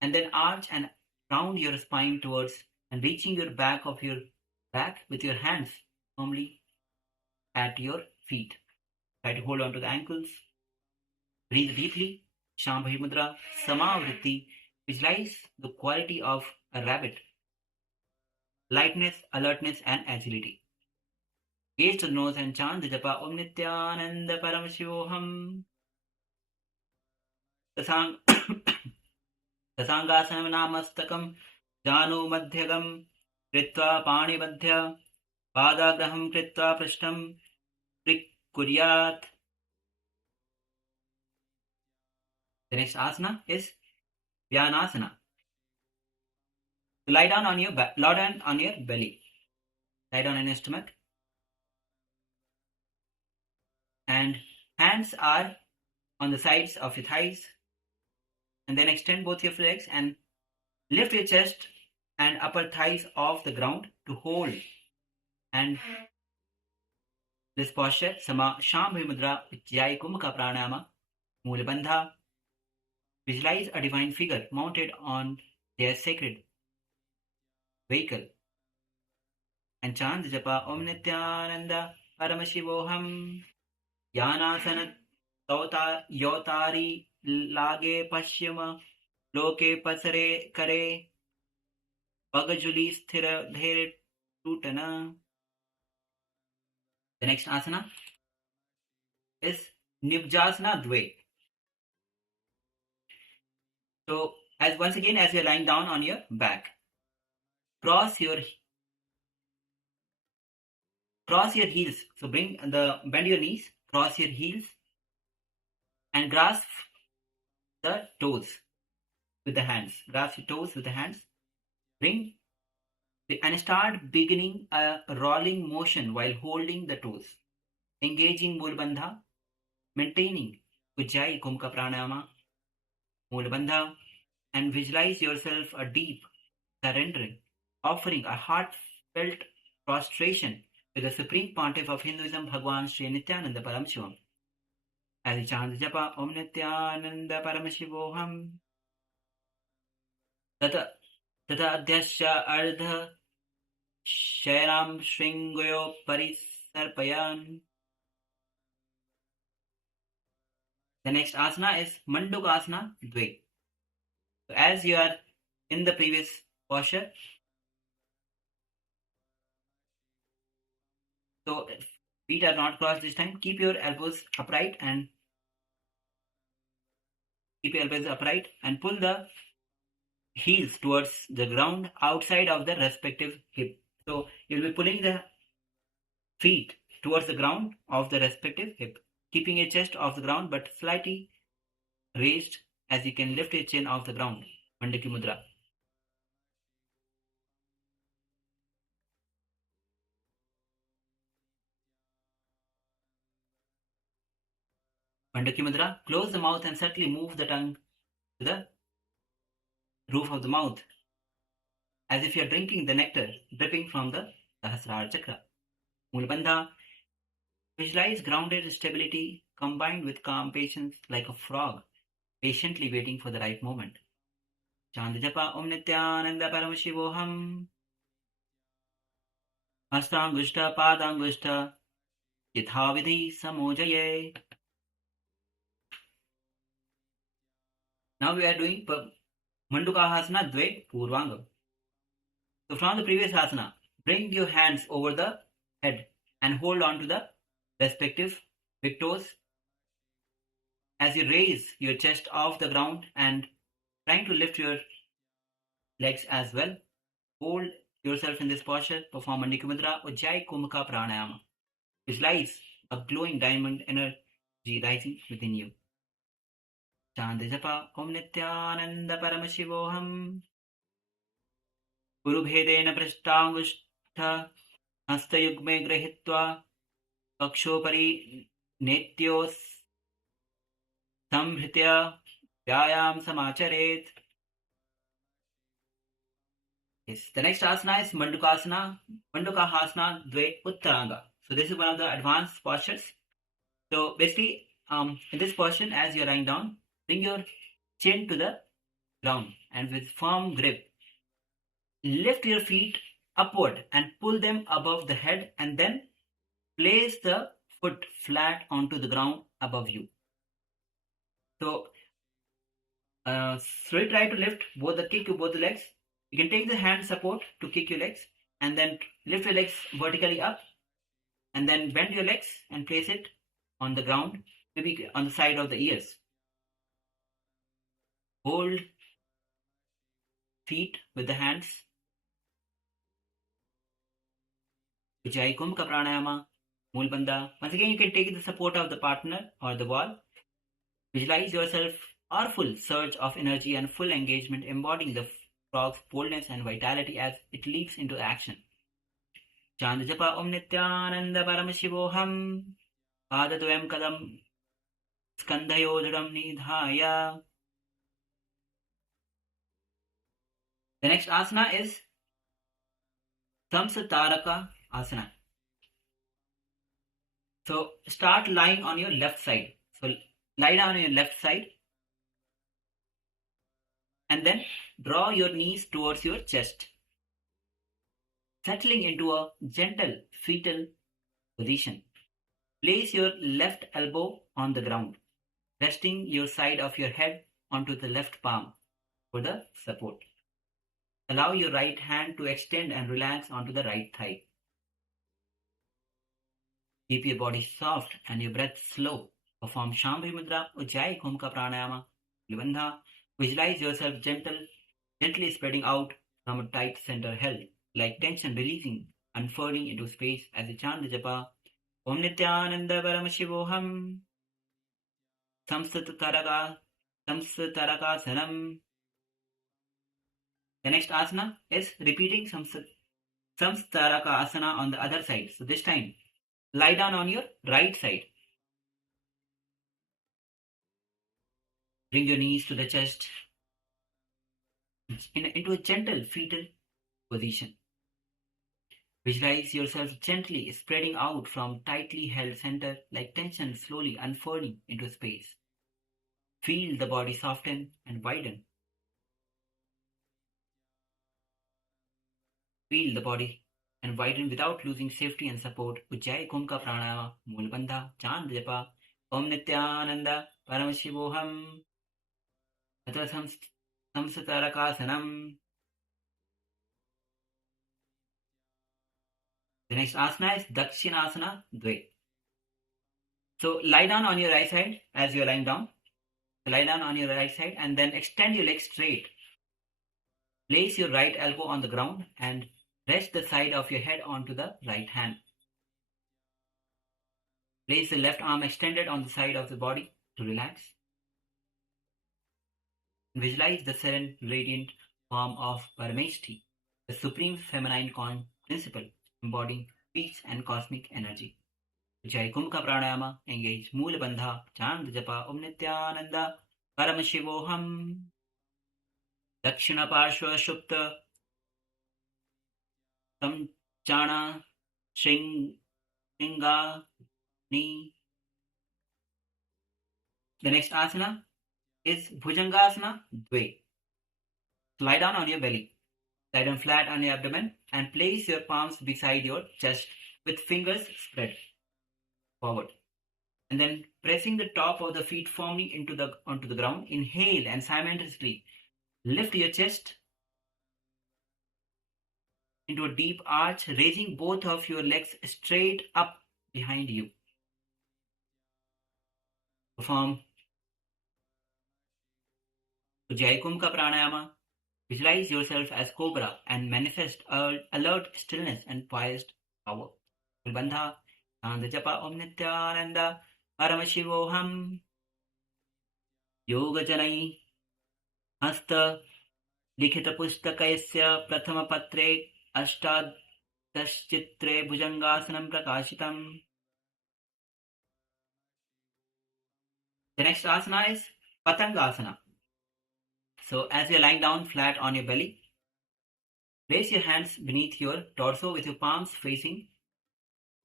and then arch and round your spine towards and reaching your back with your hands firmly at your feet. Try to hold on to the ankles. Breathe deeply. Shambhavi Mudra, Samavritti. Visualize the quality of a rabbit. lightness, alertness, and agility. Gaze to the nose and chant the japa Om Nithyananda Paramashivoham. Sasangasanam namastakam janu madhyagam kritva panibadhya padagraham kritva prishtam kuryat. The next asana is Vyanasana. Lie down on your belly. Lie down on your stomach. And hands are on the sides of your thighs. And then extend both your legs and lift your chest and upper thighs off the ground to hold. And this posture, Sama Shambhavi Mudra, Ujjayi Kumaka Pranayama, Mula Bandha. Visualize a divine figure mounted on their sacred vehicle. And chant the japa Om Nithyananda Paramashivoham. Yanasana Yotari Lage Pashyama Loke Pasare Kare Pagajuli Sthira Dhere Tutana. The next asana is Nibjasana Dve. So, once again, as you're lying down on your back, cross your heels. So bend your knees, cross your heels, and grasp the toes with the hands. Grasp your toes with the hands. And start beginning a rolling motion while holding the toes. Engaging Mula Bandha, maintaining Ujjayi Kumka Pranayama, Mula Bandha, and visualize yourself a deep surrendering, offering a heartfelt prostration to the Supreme Pontiff of Hinduism, Bhagavan Sri Nithyananda Paramashivam. As you chant the japa Om Nithyananda Paramashivoham. Tata Adhyasya Ardha Shairam Shringoyo Parisarpayan. The next asana is Mandukasana Dve. So as you are in the previous posture, so feet are not crossed this time. Keep your elbows upright and pull the heels towards the ground outside of the respective hip. So you'll be pulling the feet towards the ground of the respective hip, keeping your chest off the ground but slightly raised as you can lift your chin off the ground. Mandaki Mudra. Mandaki Mudra. Close the mouth and subtly move the tongue to the roof of the mouth, as if you are drinking the nectar dripping from the Sahasrara Chakra. Mula Bandha. Visualize grounded stability combined with calm patience like a frog, patiently waiting for the right moment. Chant japa Om Nithyananda Paramashivoham. Hastangushta Padangushta Yathavidhi Samojaye. Now we are doing Mandukahasana Dve Purvanga. So from the previous asana, bring your hands over the head and hold on to the respective big toes as you raise your chest off the ground and trying to lift your legs as well. Hold yourself in this posture. Perform Mandaki Mudra Ujjayi Kumaka Pranayama. Visualize a glowing diamond energy rising within you. Chant japa Om Nithyananda Paramashivoham. Gurubhedena Prishtangushta Hastayugme Grahitva Kakshopari Netyos Samhritya Vyayam Samacharet. Yes, the next asana is Mandukahasana Dve Uttaranga. So this is one of the advanced postures. So basically, in this posture, as you're lying down, bring your chin to the ground and with firm grip, lift your feet upward and pull them above the head and then place the foot flat onto the ground above you. So slowly try to lift kick both the legs. You can take the hand support to kick your legs and then lift your legs vertically up, and then bend your legs and place it on the ground, maybe on the side of the ears. Hold feet with the hands. Ujjayi Kumbhaka Pranayama, Mool Bandha. Once again, you can take the support of the partner or the wall. Visualize yourself powerful surge of energy and full engagement, embodying the frog's boldness and vitality as it leaps into action. Chant Japa Om Nithyananda Paramashivoham Padadvayam Kadam Skandhayodhram Nidhaya. The next asana is Samsataraka Asana. So start lying on your left side. So lie down on your left side and then draw your knees towards your chest, settling into a gentle fetal position. Place your left elbow on the ground, resting your side of your head onto the left palm for the support. Allow your right hand to extend and relax onto the right thigh. Keep your body soft and your breath slow. Perform Shambhavi Mudra, Ujjayi Kumbhaka Pranayama, Bandha. Visualize yourself gently spreading out from a tight center held, like tension releasing, unfurling into space as you chant the japa. Om Nithyananda Paramashivoham Samsataraka Sanam. The next asana is repeating Samsataraka asana on the other side. So this time, lie down on your right side. Bring your knees to the chest into a gentle fetal position. Visualize yourself gently spreading out from tightly held center like tension slowly unfurling into space. Feel the body soften and widen. Feel the body and widen without losing safety and support. Ujjayi Kumbhaka Pranayama, Mool Bandha, Chant Japa, Om Nithyananda Paramashivoham, Atra Samsatarakasanam. The next asana is Dakshinasana Dve. So lie down on your right side as you are lying down. So lie down on your right side and then extend your legs straight. Place your right elbow on the ground and rest the side of your head onto the right hand. Place the left arm extended on the side of the body to relax. Visualize the serene, radiant form of Parameshti, the supreme feminine principle embodying peace and cosmic energy. Ujjayi Kumbhaka Pranayama, engage Mool Bandha, chant japa Om Nithyananda Paramashivoham. Dakshina Parshva Shupta Samchana Shringa Ni. The next asana is Bhujangasana Dve. Lie down on your belly. Lie down flat on your abdomen and place your palms beside your chest with fingers spread forward. And then pressing the top of the feet firmly onto the ground, inhale and simultaneously lift your chest into a deep arch, raising both of your legs straight up behind you. Perform Ujjayi Kumbhaka Pranayama. Visualize yourself as cobra and manifest alert stillness and poised power. Bandha, Chant Japa Om Nithyananda Paramashivoham. Yoga Janai Hasta Likhita Pustakayasya Prathama Patre Ashtadashchitre Bhujangasanam Prakashitam. The next asana is Patangasana. So as you're lying down flat on your belly, place your hands beneath your torso with your palms facing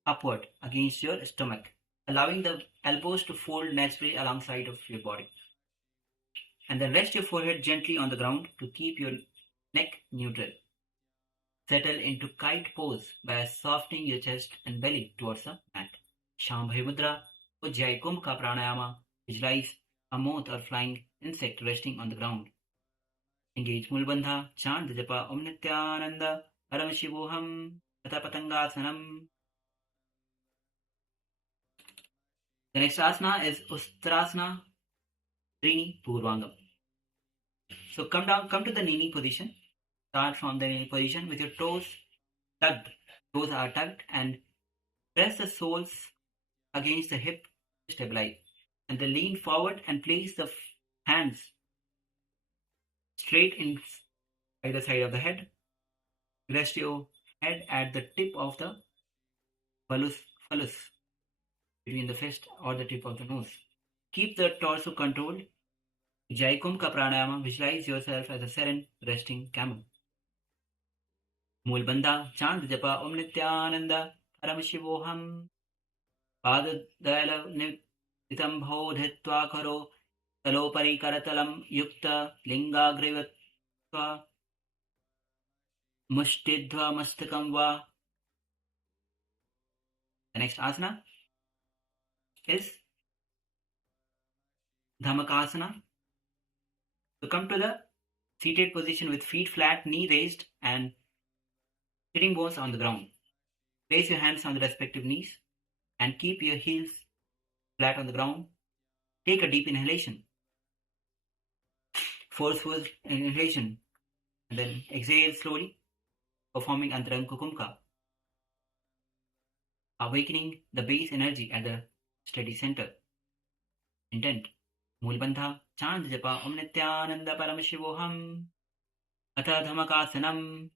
upward against your stomach, allowing the elbows to fold naturally alongside of your body. And then rest your forehead gently on the ground to keep your neck neutral. Settle into kite pose by softening your chest and belly towards the mat. Shambhavi Mudra, Ujjayi Kumbhaka Pranayama. Visualize a moth or flying insect resting on the ground. Engage Mool Bandha, chant the japa Om Nithyananda Paramashivoham, Tata Patangasanam. The next asana is Ustrasana, Trini Purvangam. So come to the Nini position. Start from the Nini position with your toes tugged. Toes are tugged and press the soles against the hip to stabilize. And then lean forward and place the hands straight in either side of the head. Rest your head at the tip of the phallus, between the fist or the tip of the nose. Keep the torso controlled. Jaikum ka pranayama, visualize yourself as a serene, resting camel. Mool bandha, chant japa Om Nithyananda Paramashivoham. Padadayala nitam bho dhitva karo talopari karatalam yukta lingagrivatva mushtidva mastakam va. The next asana is Dhammakasana. So come to the seated position with feet flat, knee raised and sitting bones on the ground. Place your hands on the respective knees and keep your heels flat on the ground. Take a deep inhalation. Forceful inhalation. And then exhale slowly, performing Antarang Kukumka. Awakening the base energy at the steady center. Intent. Mulbandha, chant japa Om Nithyananda Paramashivoham. Atha Dhamakasanam.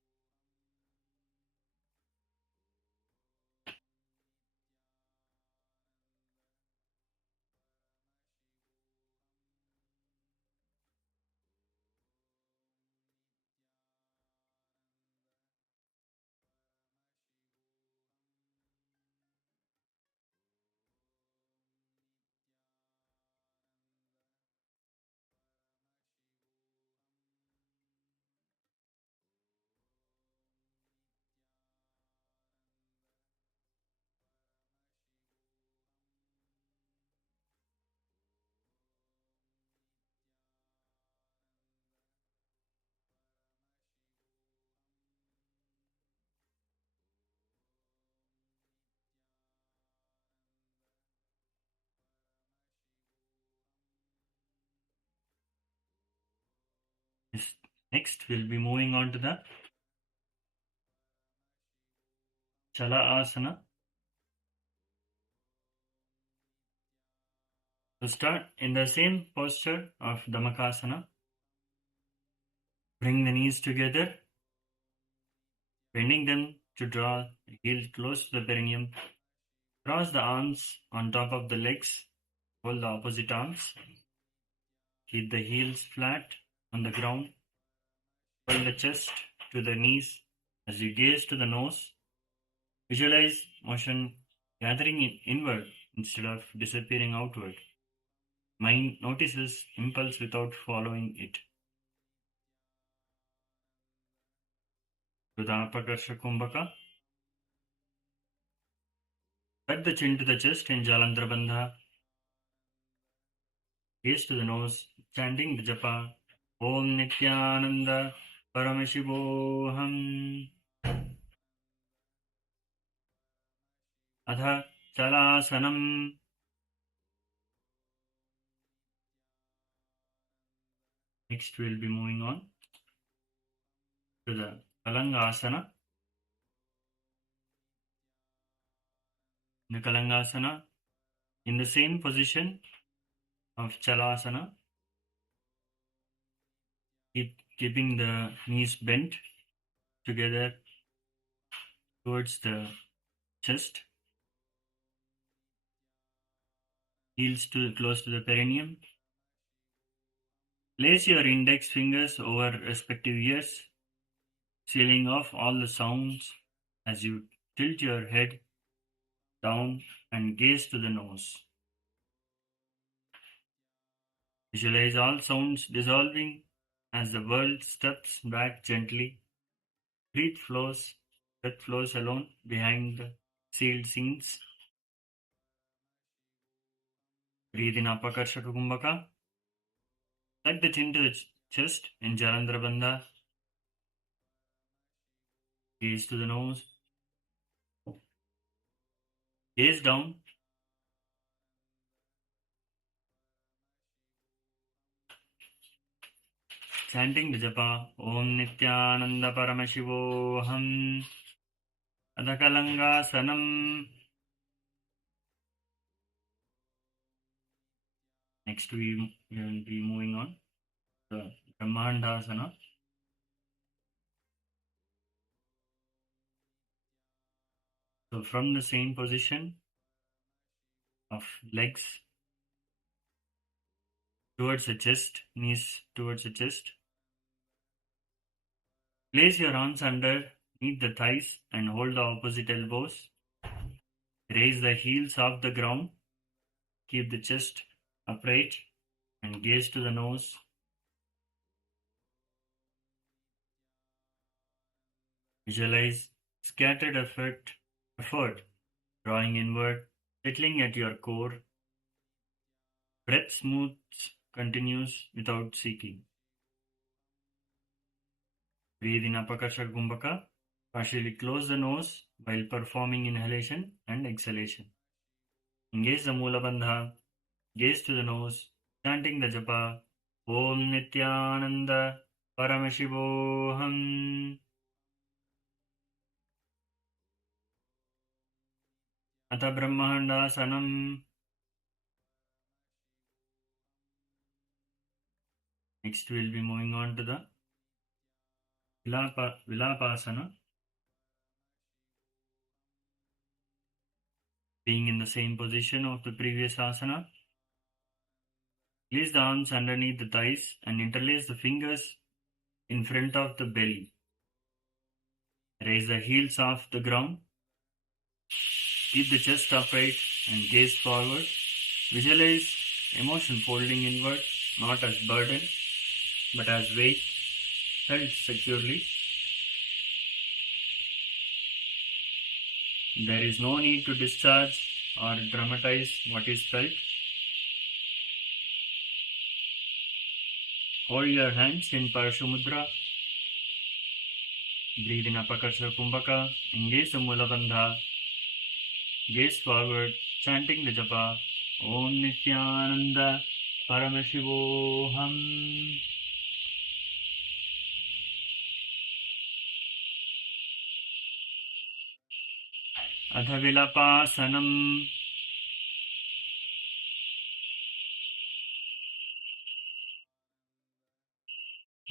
Next, we'll be moving on to the Chala Asana. To start in the same posture of Dhammakasana, bring the knees together, bending them to draw the heels close to the perineum. Cross the arms on top of the legs, hold the opposite arms. Keep the heels flat on the ground. Pull the chest to the knees as you gaze to the nose. Visualize motion gathering inward instead of disappearing outward. Mind notices impulse without following it. Rudapakarsha Kumbhaka. Tuck the chin to the chest in Jalandhara Bandha. Gaze to the nose, chanting the japa Om Nithyananda Paramashivoham. Atha Chalasanam. Next, we'll be moving on to the Kalangasana. The Kalangasana, in the same position of Chalasana, keeping the knees bent together towards the chest, heels close to the perineum. Place your index fingers over respective ears, sealing off all the sounds as you tilt your head down and gaze to the nose. Visualize all sounds dissolving as the world steps back gently. Breath flows alone behind the sealed scenes. Breathe in Apakarshaka Kumbhaka. Tuck the chin to the chest in Jalandhara Bandha. Gaze to the nose. Gaze down. Chanting the japa. Om Nithyananda Paramashivoham. Adhakalangasanam. Next we will be moving on to Brahmandasana. So from the same position of legs towards the chest, knees towards the chest, place your arms underneath the thighs and hold the opposite elbows. Raise the heels off the ground. Keep the chest upright and gaze to the nose. Visualize scattered effort drawing inward, settling at your core. Breath smooth continues without seeking. Breathe in Apakasha Kumbhaka. Partially close the nose while performing inhalation and exhalation. Engage the Mula Bandha. Gaze to the nose, chanting the japa. Om Nithyananda Paramashivoham. Atha Brahmandasanam. Next we'll be moving on to the Vilapasana. Being in the same position of the previous asana, place the arms underneath the thighs and interlace the fingers in front of the belly. Raise the heels off the ground. Keep the chest upright and gaze forward. Visualize emotion folding inward, not as burden, but as weight, held securely. There is no need to discharge or dramatize what is felt. Hold your hands in Parshu Mudra. Breathe in Apakasha Kumbhaka. Engage the Mula Bandha. Gaze forward, chanting the japa. Om Nithyananda Paramashivoham. Atha Vilapasanam.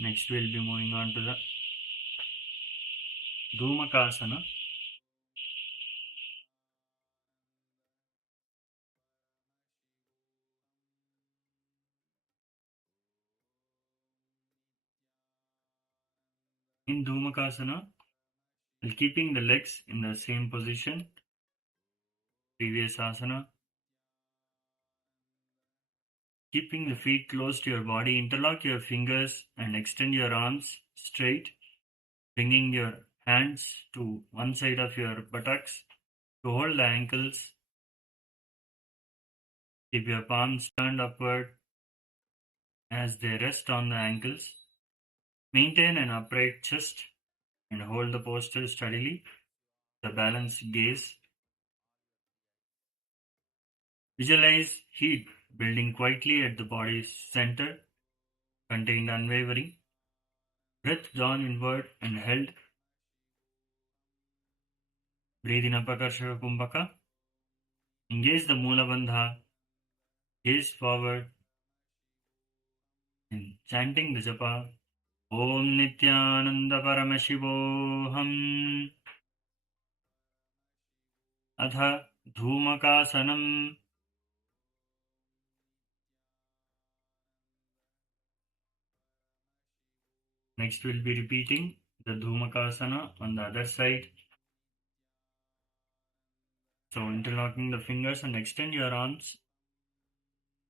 Next we'll be moving on to the Dhumakasana. In Dhumakasana, while keeping the legs in the same position, previous asana, keeping the feet close to your body, interlock your fingers and extend your arms straight, bringing your hands to one side of your buttocks to hold the ankles. Keep your palms turned upward as they rest on the ankles. Maintain an upright chest and hold the posture steadily, the balanced gaze. Visualize heat building quietly at the body's center, contained unwavering. Breath drawn inward and held. Breathe in Apakasha Kumbhaka. Engage the Mula Bandha. Gaze forward and chanting the japa. Om Nithyananda Paramashivoham. Atha Dhumakasanam. Next we'll be repeating the Dhumakasana on the other side. So interlocking the fingers and extend your arms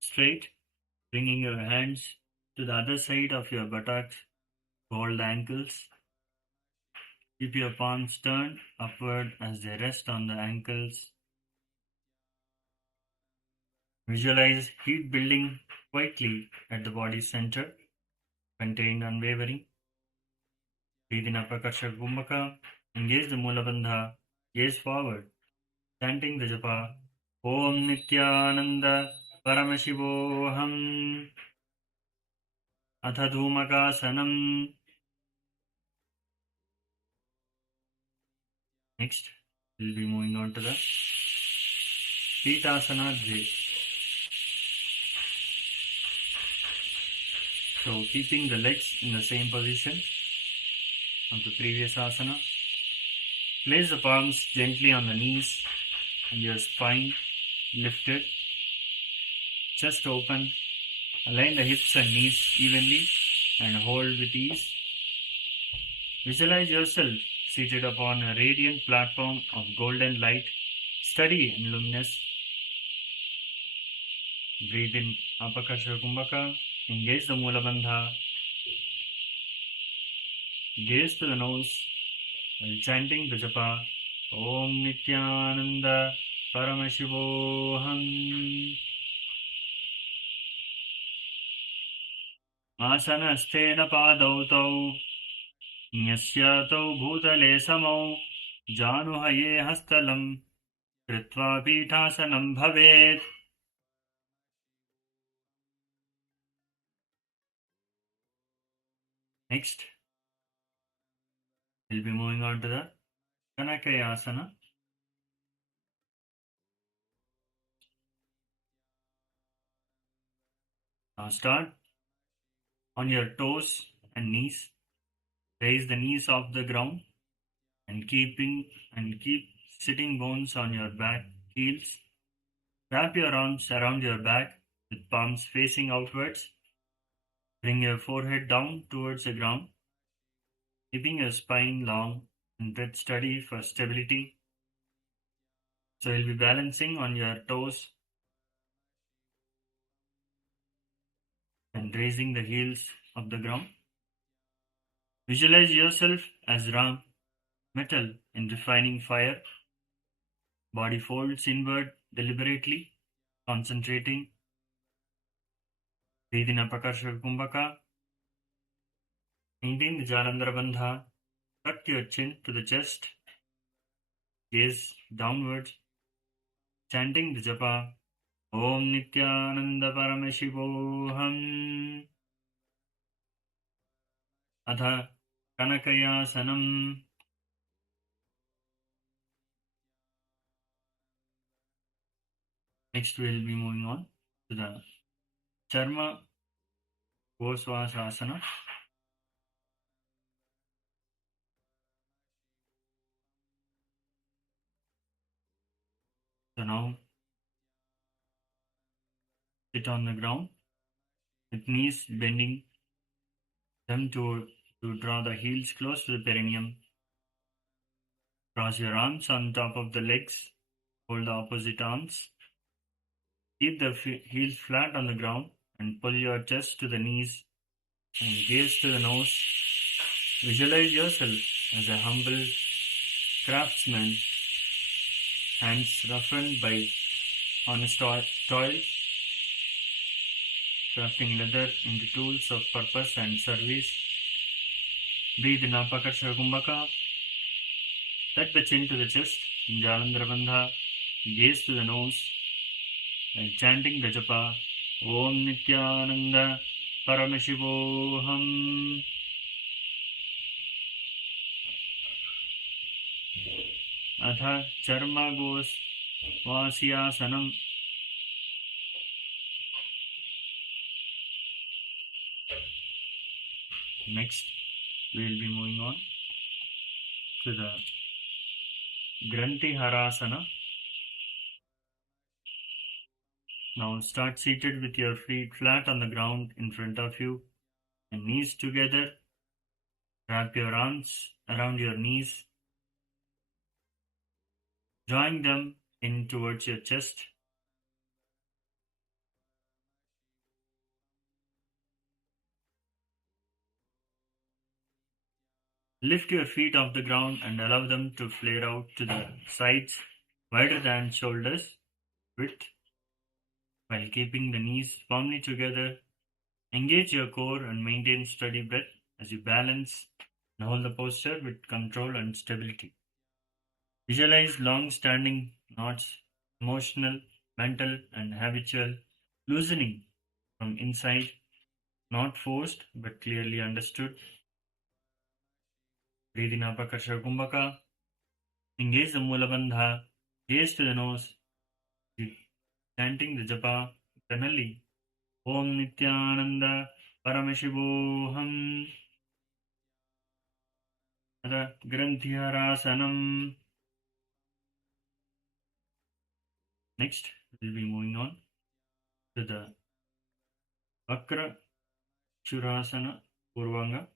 straight, bringing your hands to the other side of your buttocks. Hold the ankles. Keep your palms turned upward as they rest on the ankles. Visualize heat building quietly at the body's center, contained unwavering. Breathe in Apakasha Kumbhaka. Engage the Mula Bandha. Gaze forward. Chanting the japa. Om Nithyananda Paramashivoham. Atha Dhumakasanam. Next, we'll be moving on to the Pitasana Dve. So, keeping the legs in the same position of the previous asana. Place the palms gently on the knees and your spine lifted. Chest open. Align the hips and knees evenly and hold with ease. Visualize yourself seated upon a radiant platform of golden light, steady and luminous. Breathe in Apakarsha Kumbhaka. Engage the Mula Bandha. Gaze to the nose while chanting the japa. Om Nithyananda Paramashivoham. Asana asthena padau tau. Nyasya tau bhutale samau. Januhaye hastalam. Kritva pitasanam bhavet. Next, we'll be moving on to the Kanakayasana. Now start on your toes and knees. Raise the knees off the ground and keep sitting bones on your back heels. Wrap your arms around your back with palms facing outwards. Bring your forehead down towards the ground, keeping your spine long and breath steady for stability. So you'll be balancing on your toes and raising the heels of the ground. Visualize yourself as Ram, metal in refining fire. Body folds inward deliberately, concentrating. Breathe in Apakarsha Kumbhaka. Maintain the Jalandhara Bandha. Tuck your chin to the chest. Gaze downwards. Chanting the japa. Om Nithyananda Paramashivoham. Atha Kanakayasanam. Next we will be moving on to the Charma Goswasasana. So now sit on the ground with knees bending them to draw the heels close to the perineum. Cross your arms on top of the legs. Hold the opposite arms. Keep the heels flat on the ground and pull your chest to the knees and gaze to the nose. Visualize yourself as a humble craftsman, hands roughened by honest toil, crafting leather into tools of purpose and service. Breathe in Apakarsha Kumbhaka. Tuck the chin to the chest in Jalandhara Bandha. Gaze to the nose and chanting the japa. Om Nithyananda Paramashivoham. Atha Charma Goswasyasanam. Next, we will be moving on to the Granthi Harasana. Now start seated with your feet flat on the ground in front of you and knees together. Wrap your arms around your knees, drawing them in towards your chest. Lift your feet off the ground and allow them to flare out to the sides, wider than shoulders width, while keeping the knees firmly together. Engage your core and maintain steady breath as you balance and hold the posture with control and stability. Visualize long-standing knots, emotional, mental, and habitual, loosening from inside, not forced but clearly understood. Breathe in Apakasha Kumbhaka. Engage the Mula Bandha. Gaze to the nose. Chanting the japa internally. Om Nithyananda Paramashivoham. Ada Granthyarasanam. Next, we'll be moving on to the Vakra Shurasana Purvanga.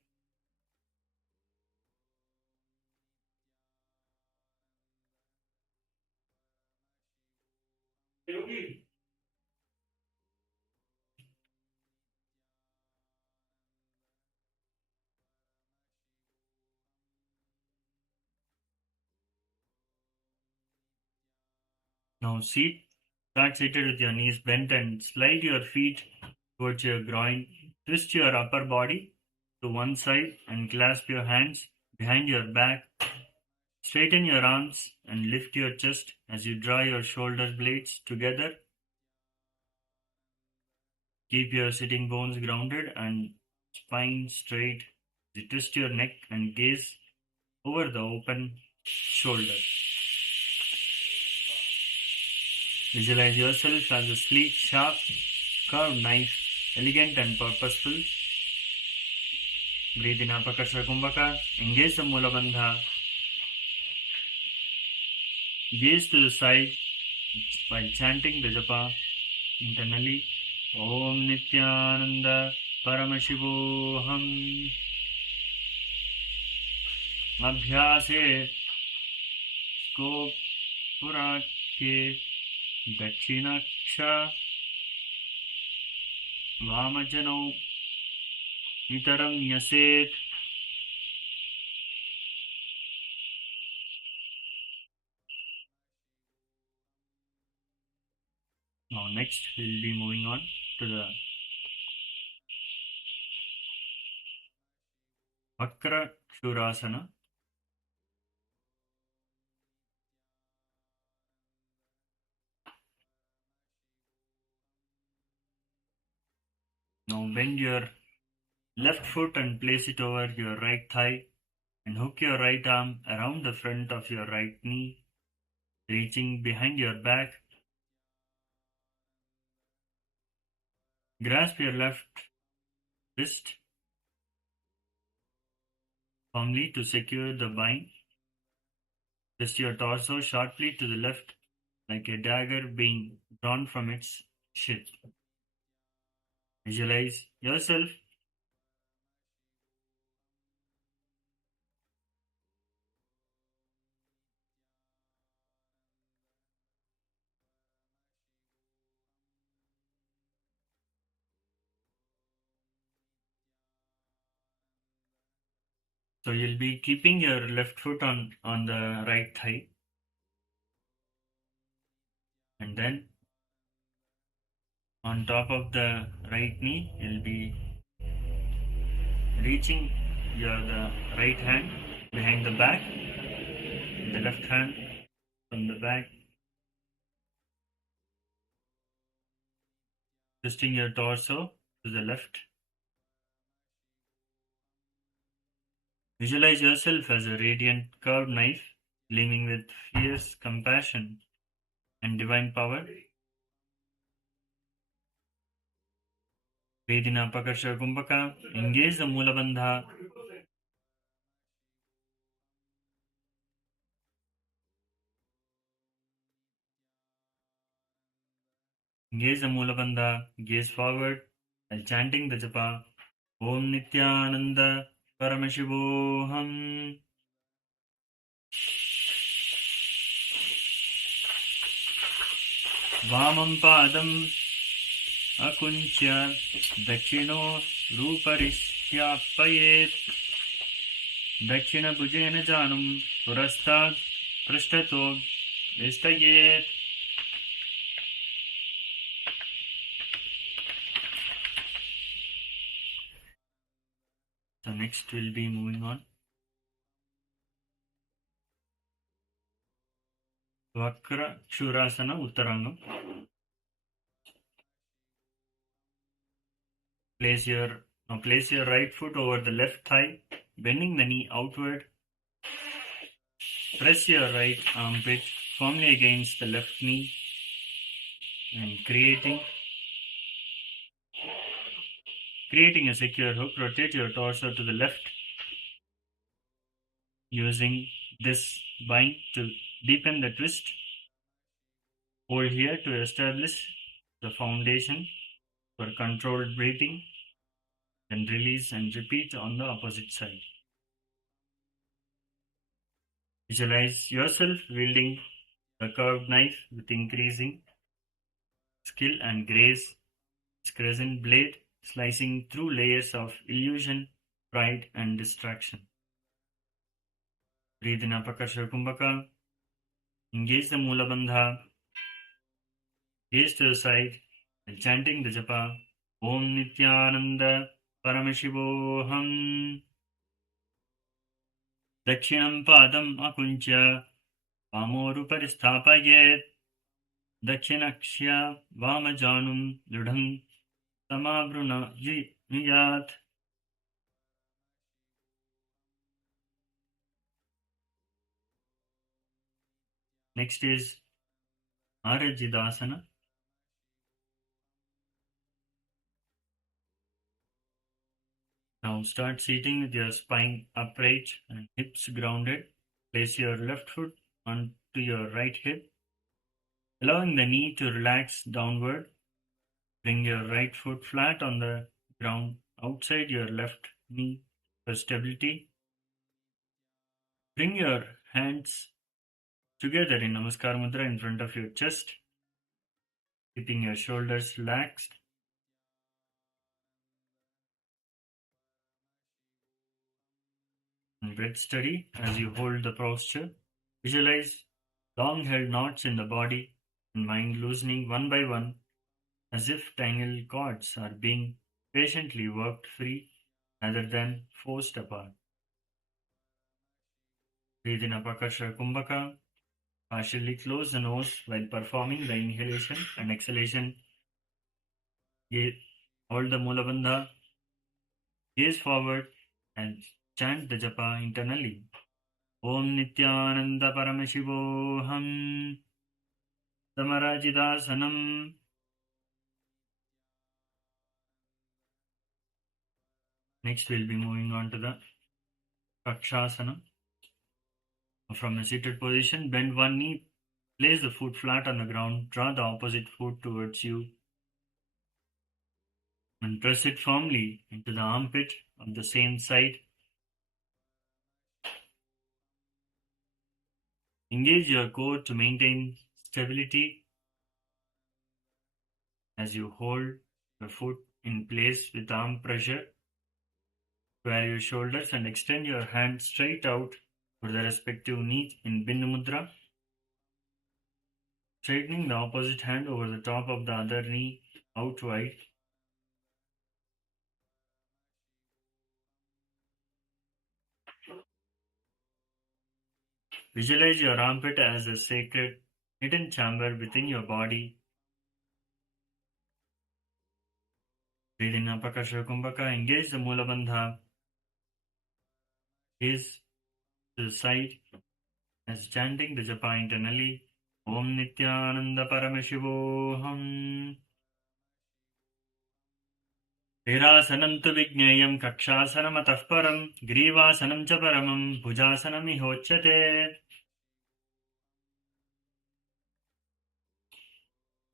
Now seat, start seated with your knees bent and slide your feet towards your groin. Twist your upper body to one side and clasp your hands behind your back. Straighten your arms and lift your chest as you draw your shoulder blades together. Keep your sitting bones grounded and spine straight. You twist your neck and gaze over the open shoulder. Visualize yourself as a sleek, sharp, curved knife, elegant and purposeful. Breathe in Apakasha Kumbhaka. Engage the Mula Bandha. Gaze to the side while chanting the japa internally. Om Nithyananda Paramashivoham. Abhyase Skopurakhe Dachinaksha Vamajano Nitaram Yaset. Now next we'll be moving on to the Vakra Shurasana. Now bend your left foot and place it over your right thigh and hook your right arm around the front of your right knee, reaching behind your back. Grasp your left wrist firmly to secure the bind. Twist your torso sharply to the left like a dagger being drawn from its sheath. Visualize yourself so you'll be keeping your left foot on the right thigh, and then on top of the right knee you'll be reaching the right hand behind the back, the left hand from the back, twisting your torso to the left. Visualize yourself as a radiant curved knife, gleaming with fierce compassion and divine power. Breathe in Apakasha Kumbhaka. Engage the Mula Bandha. Engage the Mula Bandha. Gaze forward while chanting the japa. Om Nithyananda Paramashivoham. Vamam Padam Akunchya Dakshino Ruparishyapayet. Dakshina Bhujena Janum Purastad Prishtato Vistayet. So next we'll be moving on Vakra Shurasana Uttarangam. Place your right foot over the left thigh, bending the knee outward. Press your right armpit firmly against the left knee and creating a secure hook. Rotate your torso to the left using this bind to deepen the twist. Hold here to establish the foundation for controlled breathing. Then release and repeat on the opposite side. Visualize yourself wielding a curved knife with increasing skill and grace. This crescent blade slicing through layers of illusion, pride, and distraction. Breathe in Apakasha Kumbhaka. Engage the Mula Bandha. Gaze to the side while chanting the japa. Om Nithyananda Paramashivoham. Dakshinam Padam Akuncha Pamorupari Sthapayet. Dakshinaksya Vamajanum Ludham Samavruna Niyat. Next is Arajidasana. Now start seating with your spine upright and hips grounded. Place your left foot onto your right hip, allowing the knee to relax downward. Bring your right foot flat on the ground outside your left knee for stability. Bring your hands together in Namaskar Mudra in front of your chest, keeping your shoulders relaxed. And breath steady as you hold the posture. Visualize long held knots in the body and mind loosening one by one as if tangled cords are being patiently worked free rather than forced apart. Breathe in Apakasha Kumbhaka. Partially close the nose while performing the inhalation and exhalation. Hold the Mula Bandha. Gaze forward and chant the japa internally. Om Nithyananda Paramashivoham. Samarajidasanam. Next we'll be moving on to the Kakshasana. From a seated position, bend one knee, place the foot flat on the ground, draw the opposite foot towards you and press it firmly into the armpit of the same side. Engage your core to maintain stability as you hold the foot in place with arm pressure. Square your shoulders and extend your hand straight out for the respective knee in Bindu Mudra. Straightening the opposite hand over the top of the other knee out wide. Visualize your armpit as a sacred hidden chamber within your body. Breathe in Apakasha Kumbhaka. Engage the Mula Bandha. Gaze to the side as chanting the japa internally. Om Nithyananda Paramashivoham. Virasanam tu Vignayam Kakshāsanam atah param Grīvāsanam cha paramam Bhujasanam ihochyate.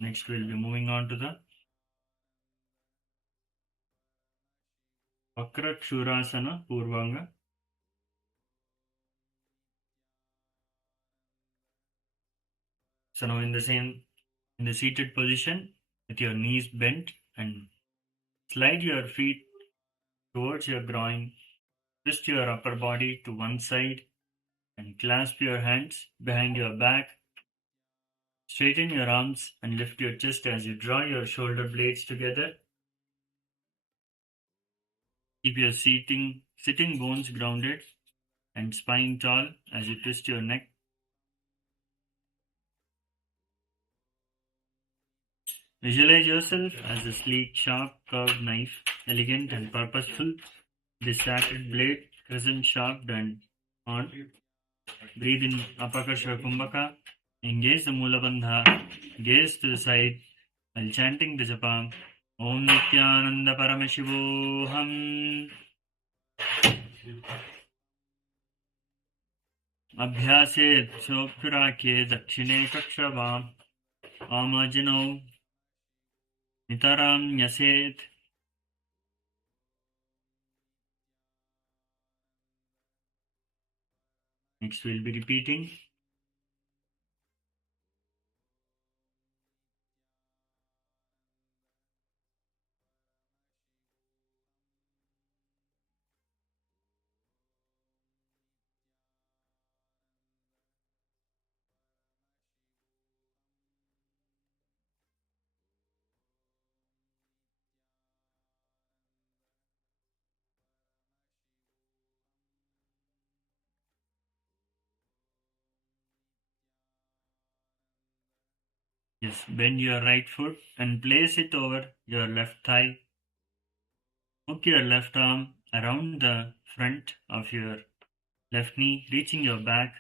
Next we'll be moving on to the Vakrakshurasana Purvanga. So now in the seated position with your knees bent and slide your feet towards your groin, twist your upper body to one side and clasp your hands behind your back. Straighten your arms and lift your chest as you draw your shoulder blades together. Keep your sitting bones grounded and spine tall as you twist your neck. Visualize yourself as a sleek, sharp, curved knife, elegant and purposeful. This sacred blade, crescent sharp and on. Breathe in Apakasha Kumbhaka. Engage the Mula Bandha. Gaze to the side while chanting the japa. Om Nithyananda Paramashivoham. Abhyase Chopurake Dakshine Kakshava. Amajano Nitaram Nyaset. Next we'll be repeating. Yes, bend your right foot and place it over your left thigh. Hook your left arm around the front of your left knee, reaching your back,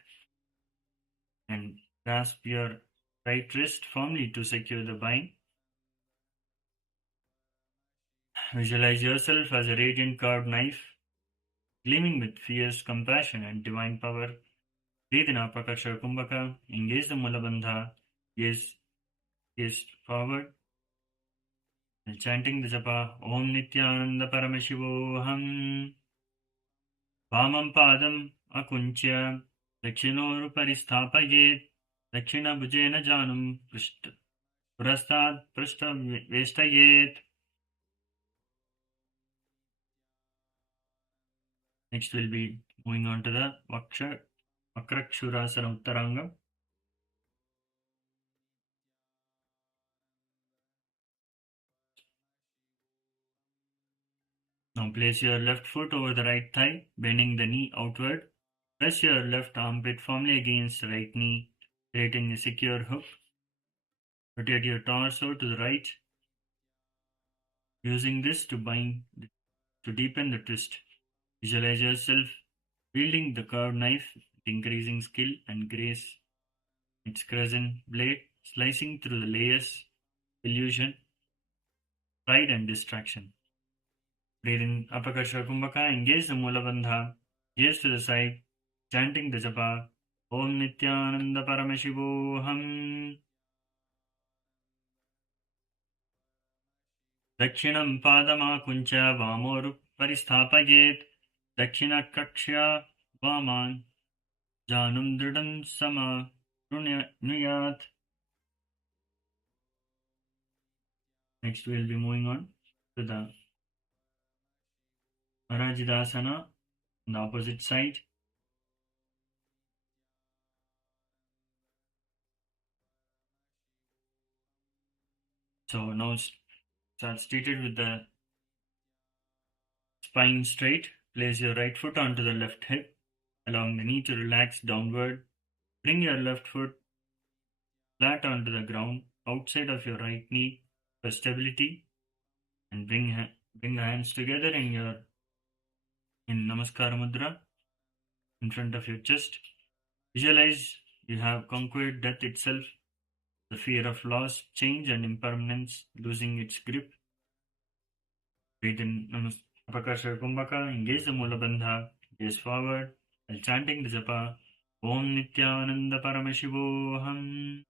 and grasp your right wrist firmly to secure the bind. Visualize yourself as a radiant carved knife, gleaming with fierce compassion and divine power. Breathe in Apakasha Kumbhaka, engage the Mula Bandha, gaze forward, and chanting the japa Om Nithyananda Paramashivoham. Vamam Padam Akunchya Dakshinor Paristhapaget Dakshina Bhujena Janam Purastad Prashta Vestayet. Next we'll be moving on to the Vakrakshurasana Uttaranga. Now place your left foot over the right thigh, bending the knee outward. Press your left armpit firmly against the right knee, creating a secure hook. Rotate your torso to the right, using this to deepen the twist. Visualize yourself wielding the curved knife with increasing skill and grace. Its crescent blade slicing through the layers, illusion, pride and distraction. Breathe in Apakasha Kumbhaka, engage the Mula Bandha, gaze to the side, chanting the japa Om Nithyananda Paramashivoham. Dakshinam Padama Kuncha Vamoru Paristhapaget Dakshina Kakshya Vaman Janum Dridam Sama Nuyat. Next we will be moving on to the Parajidasana on the opposite side. So now start seated with the spine straight. Place your right foot onto the left hip, allowing the knee to relax downward. Bring your left foot flat onto the ground outside of your right knee for stability, and bring the hands together in Namaskara Mudra in front of your chest. Visualize you have conquered death itself, the fear of loss, change and impermanence losing its grip. Breathe in Apakasha Kumbhaka, engage the Mula Bandha, gaze forward while chanting the japa Om Nithyananda Paramashivoham.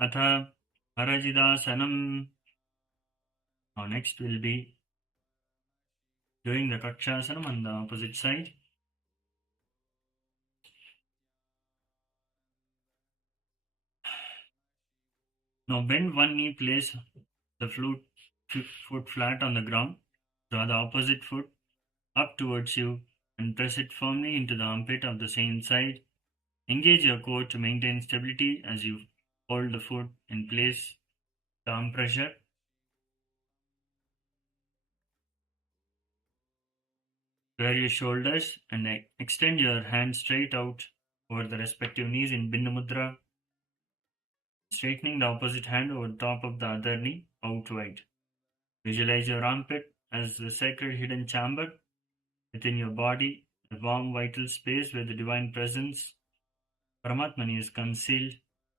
Atha Parajidasanam. Now next will be doing the Kakshasanam on the opposite side. Now bend one knee, place the foot flat on the ground. Draw the opposite foot up towards you and press it firmly into the armpit of the same side. Engage your core to maintain stability as you hold the foot in place. Arm pressure. Square your shoulders and extend your hands straight out over the respective knees in Bindu Mudra. straightening the opposite hand over top of the other knee out wide. Visualize your armpit as the sacred hidden chamber within your body, a warm vital space where the divine presence, Paramatmani, is concealed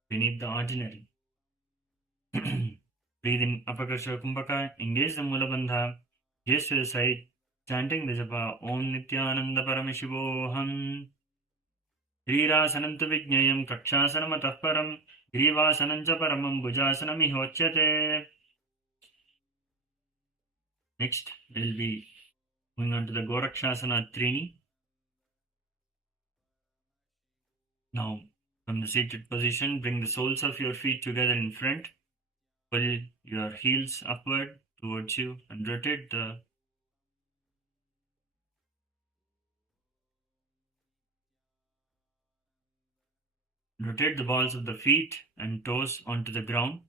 beneath the ordinary. Breathe in Apakasha Kumbhaka, engage the Mula Bandha, gaze to the side, chanting the japa Om Nithyananda Paramashivoham. Shriirasananta Vijnayam Kakshasana Matahparam Grivasananja Paramam Bhujasanami Hochyate. Next, we'll be moving on to the Gorakshasana Trini. Now, from the seated position, bring the soles of your feet together in front. Pull your heels upward towards you and rotate the balls of the feet and toes onto the ground.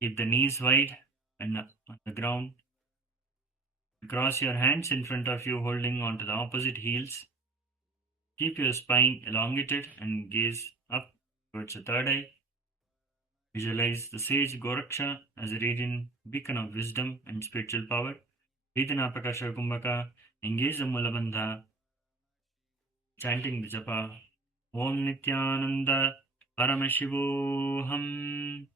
Keep the knees wide and on the ground. Cross your hands in front of you, holding onto the opposite heels. Keep your spine elongated and gaze up towards the third eye. Visualize the sage Goraksha as a radiant beacon of wisdom and spiritual power. Breathe in Apakasha Kumbhaka, engage the Mula Bandha, chanting the japa Om Nithyananda Paramashivoham.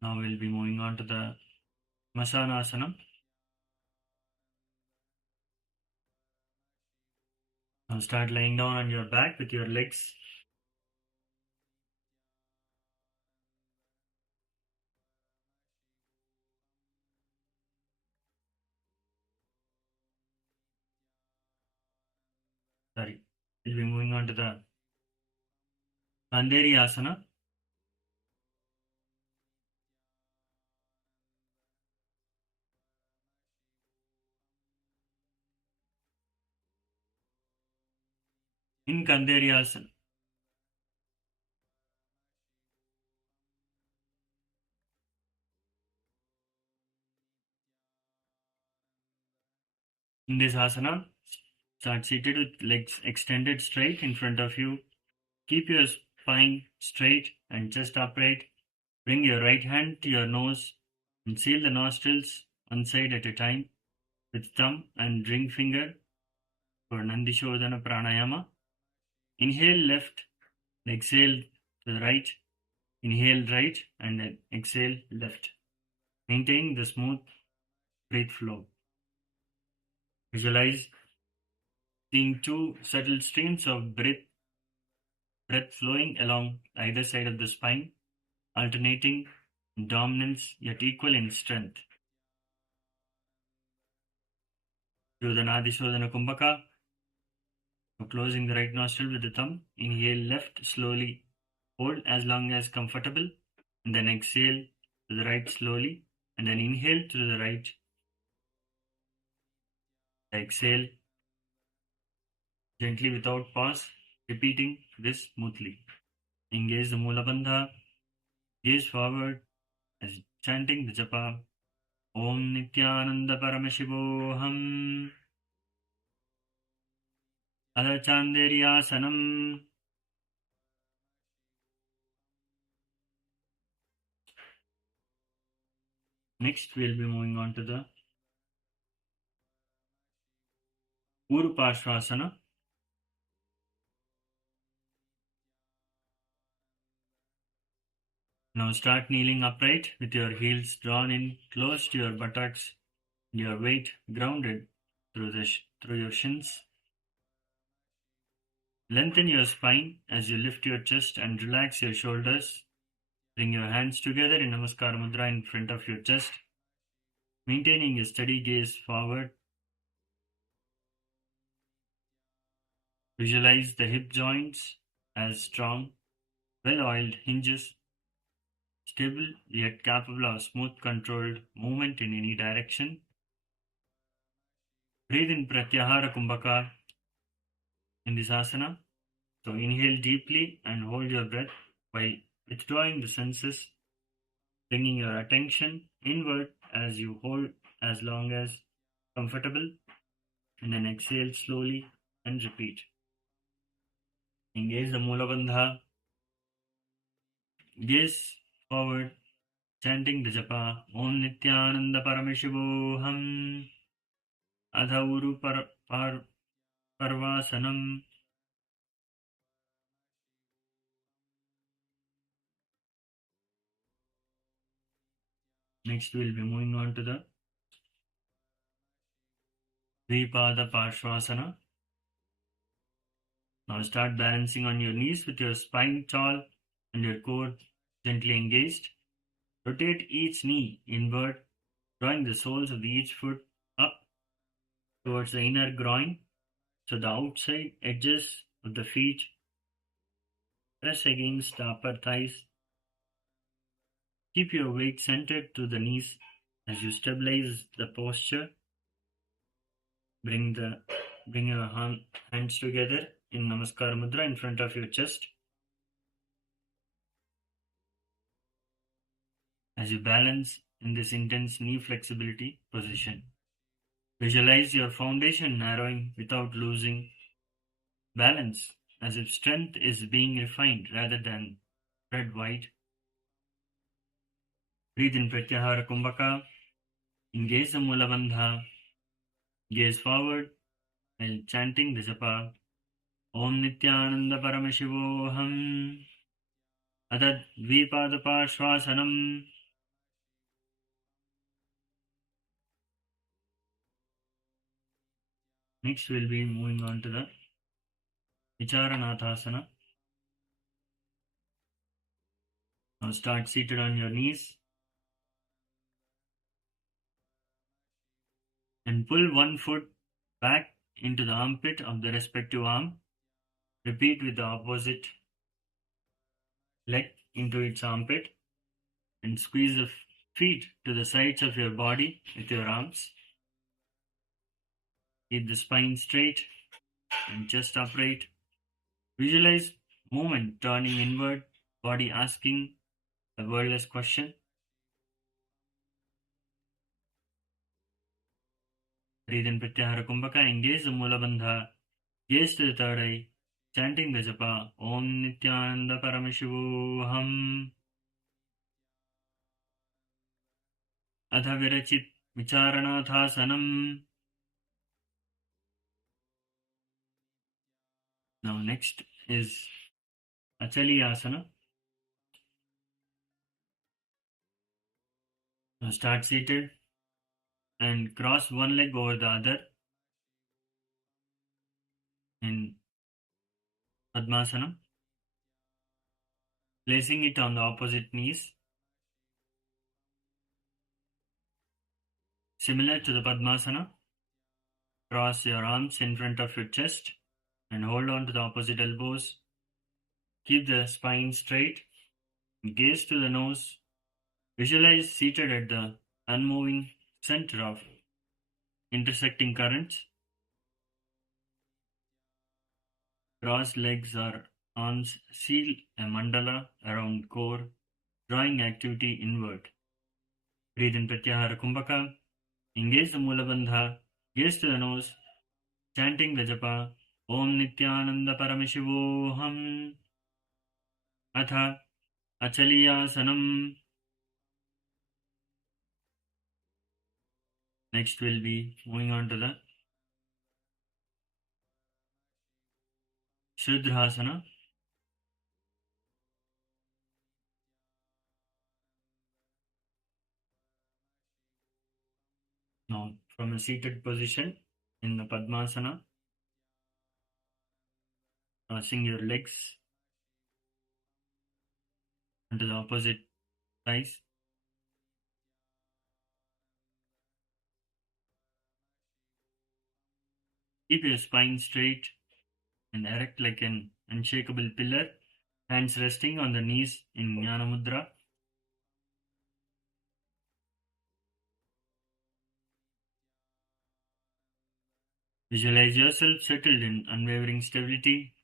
Now we'll be moving on to the Masanasana. Now start lying down on your back with your legs we'll be moving on to the Kanderi Asana. In Kanderi Asana, in this asana, start seated with legs extended straight in front of you. Keep your spine straight and chest upright. Bring your right hand to your nose and seal the nostrils one side at a time with thumb and ring finger for Nandishodhana pranayama. Inhale left, exhale to the right. Inhale right and then exhale left. Maintain the smooth breath flow. Visualize seeing two subtle streams of breath flowing along either side of the spine, alternating in dominance yet equal in strength. Do the Nadishodhana Kumbhaka. Closing the right nostril with the thumb. Inhale left slowly. Hold as long as comfortable. And then exhale to the right slowly. And then inhale to the right. Exhale gently without pause. Repeating this smoothly. Engage the Mula Bandha. Gaze forward as chanting the japa Om Nithyananda Paramashivoham. Adha Chanderiyasanam. Next, we'll be moving on to the Urupashvasana. Now start kneeling upright with your heels drawn in close to your buttocks and your weight grounded through your shins. Lengthen your spine as you lift your chest and relax your shoulders. Bring your hands together in Namaskara Mudra in front of your chest, maintaining a steady gaze forward. Visualize the hip joints as strong, well-oiled hinges, stable yet capable of smooth controlled movement in any direction. Breathe in Pratyahara Kumbhaka in this asana. So inhale deeply and hold your breath while withdrawing the senses. bringing your attention inward as you hold as long as comfortable, and then exhale slowly and repeat. Engage the Mula Bandha. Gaze forward, chanting the japa Om Nithyananda Paramashivoham Adhauru Parvasanam. Next, we'll be moving on to the Dvipada Parshvasana. Now start balancing on your knees with your spine tall and your core gently engaged. Rotate each knee inward, drawing the soles of each foot up towards the inner groin, so the outside edges of the feet press against the upper thighs. Keep your weight centered to the knees as you stabilize the posture. Bring your hands together in Namaskara Mudra in front of your chest. As you balance in this intense knee flexibility position, visualize your foundation narrowing without losing balance, as if strength is being refined rather than spread wide. Breathe in Pratyahara Kumbhaka. Engage the Mula Bandha. Gaze forward while chanting the japa Om Nithyananda Paramashivoham Adad Dvipada Parshvasanam. Next, we'll be moving on to the Vicharanathasana. Now start seated on your knees and pull one foot back into the armpit of the respective arm. Repeat with the opposite leg into its armpit and squeeze the feet to the sides of your body with your arms. Keep the spine straight and chest upright. Visualize movement turning inward, body asking a wordless question. Breathe in Pratyahara Kumbhaka. Engage the Mula Bandha. Gaze to the third eye. Chanting the japa Om Nithyananda Paramashivoham Adha Virachit Vicharanathāsanam. Now next is Achaliyasana. Now start seated and cross one leg over the other in Padmasana, placing it on the opposite knees. Similar to the Padmasana, cross your arms in front of your chest and hold on to the opposite elbows. Keep the spine straight. Gaze to the nose. Visualize seated at the unmoving center of intersecting currents. Crossed legs or arms seal a mandala around core, drawing activity inward. Breathe in Pratyahara Kumbhaka. Engage the Mula Bandha. Gaze to the nose. Chanting the japa Om Nithyananda Paramashivoham Atha Achaliyasanam. Next we'll be moving on to the Shudrasana. Now from a seated position in the Padmasana, crossing your legs onto the opposite thighs. Keep your spine straight and erect like an unshakable pillar, hands resting on the knees in Jnana Mudra. Visualize yourself settled in unwavering stability,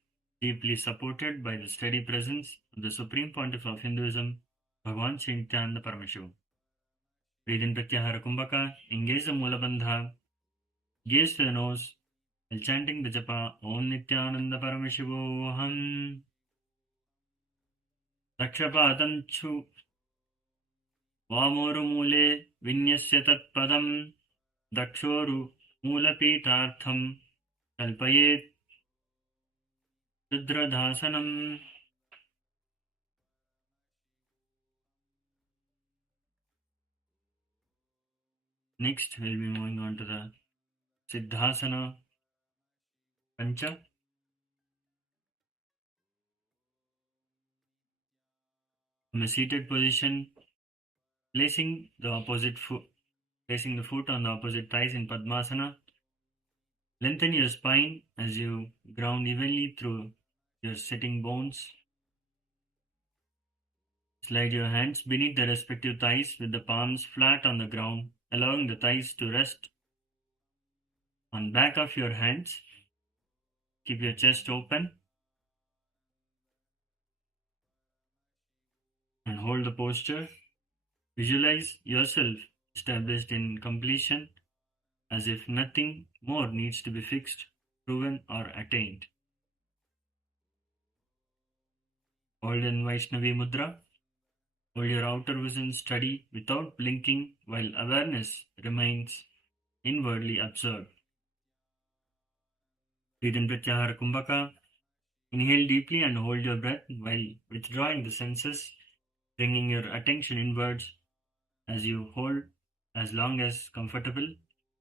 deeply supported by the steady presence of the Supreme Pontiff of Hinduism, Bhagavan Sri Nithyananda Paramashivam. Breathe in Pratyahara Kumbhaka, engage the Mula Bandha, gaze to the nose, while chanting the japa Om Nithyananda Paramashivoham. Dakshapadanchu Vamoru Mule Vinyasya Tatpadam Dakshoru Mulapitartham Kalpayet Rudradhasanam. Next, we'll be moving on to the Siddhasana Pancha. From a seated position, placing the foot on the opposite thighs in Padmasana. Lengthen your spine as you ground evenly through your sitting bones. Slide your hands beneath the respective thighs with the palms flat on the ground, allowing the thighs to rest on back of your hands. Keep your chest open and hold the posture. Visualize yourself established in completion, as if nothing more needs to be fixed, proven, or attained. Hold in Vaishnavi Mudra. Hold your outer vision steady without blinking while awareness remains inwardly observed. Breathe in Pratyahara Kumbhaka. Inhale deeply and hold your breath while withdrawing the senses, bringing your attention inwards as you hold as long as comfortable,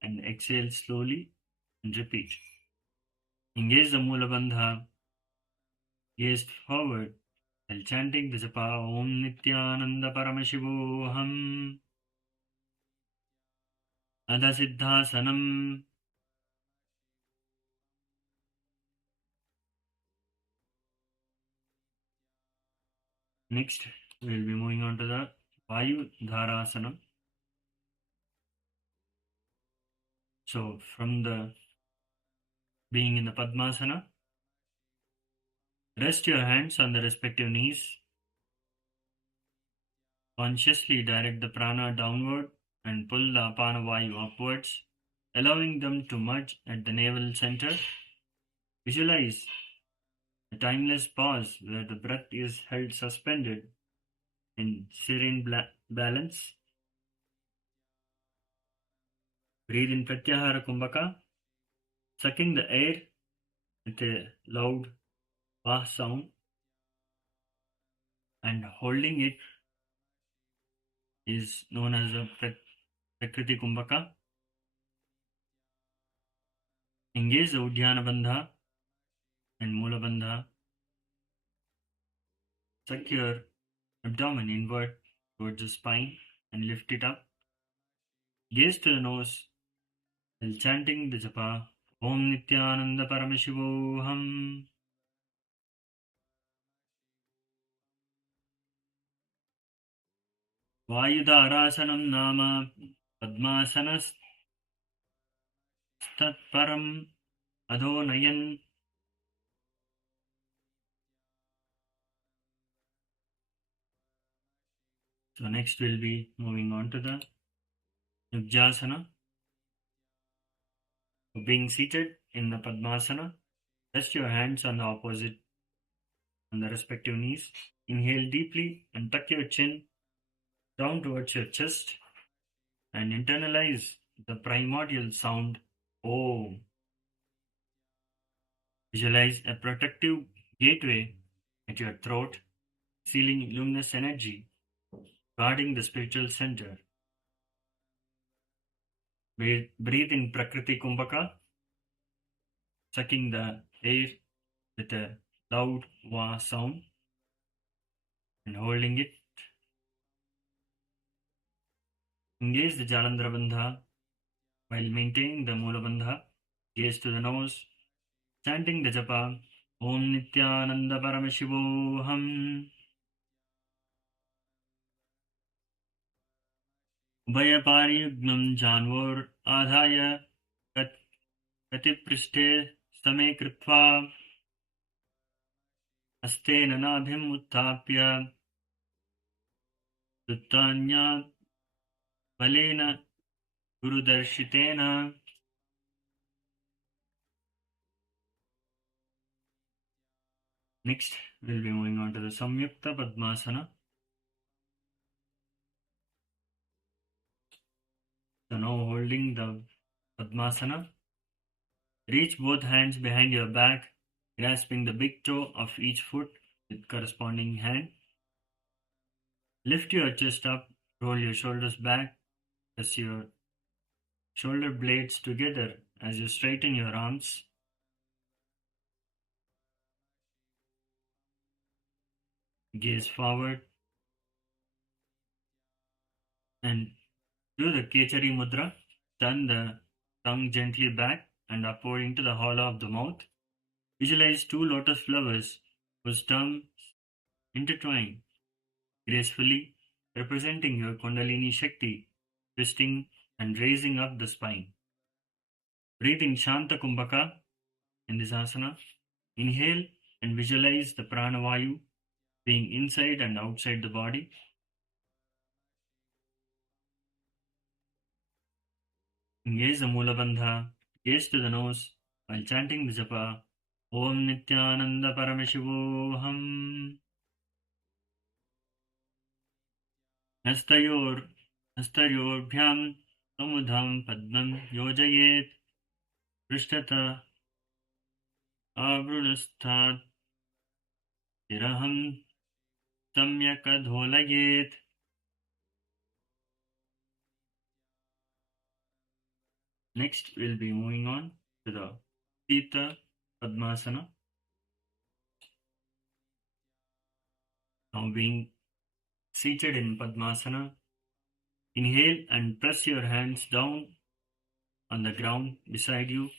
and exhale slowly and repeat. Engage the Mula Bandha. Gaze forward while chanting the japa Om Nithyananda Paramashivoham. Adha Siddhasanam. Next, we will be moving on to the Vayu Dharasana. So, from the being in the Padmasana, rest your hands on the respective knees. Consciously direct the prana downward and pull the apana vayu upwards, allowing them to merge at the navel center. Visualize a timeless pause where the breath is held suspended in serene balance. Breathe in Pratyahara Kumbhaka, sucking the air with a loud Vah sound and holding it is known as a Prakriti Kumbhaka. Engage the Uddiyana Bandha and Mula Bandha. Suck your abdomen inward towards the spine and lift it up. Gaze to the nose while chanting the japa Om Nithyananda Paramashivoham. Vayudharasanam nama Padmasanas Tatparam Adhonayan. So next we'll be moving on to the Nujjasana. Being seated in the Padmasana, rest your hands on the respective knees. Inhale deeply and tuck your chin down towards your chest and internalize the primordial sound Om. Visualize a protective gateway at your throat, sealing luminous energy, guarding the spiritual center. Breathe in Prakriti Kumbhaka, sucking the air with a loud Vah sound and holding it. Engage the Jalandhara Bandha while maintaining the Mula Bandha. Gaze to the nose, chanting the japa Om Nithyananda Paramashivoham. Ubhayapariyugnam janvor adhaya katiprishte stame kritva aste nanabhim uttapya Duttanya Valena Gurudarshitena. Next, we'll be moving on to the Samyukta Padmasana. So now holding the Padmasana, reach both hands behind your back, grasping the big toe of each foot with corresponding hand. Lift your chest up, roll your shoulders back, press your shoulder blades together as you straighten your arms. Gaze forward and do the Kechari Mudra. Turn the tongue gently back and upward into the hollow of the mouth. Visualize two lotus flowers whose tongues intertwine gracefully, representing your Kundalini Shakti, twisting and raising up the spine. Breathe in Shanta Kumbhaka in this asana. Inhale and visualize the pranavayu being inside and outside the body. Engage the Mula Bandha, gaze to the nose while chanting the japa Om Nithyananda Paramashivoham. Hastayorbhyam samudham padmam yojayet prishtata avrunasthat tiraham samyakadholayet. Next, we'll be moving on to the Sita Padmasana. Now being seated in Padmasana, inhale and press your hands down on the ground beside you,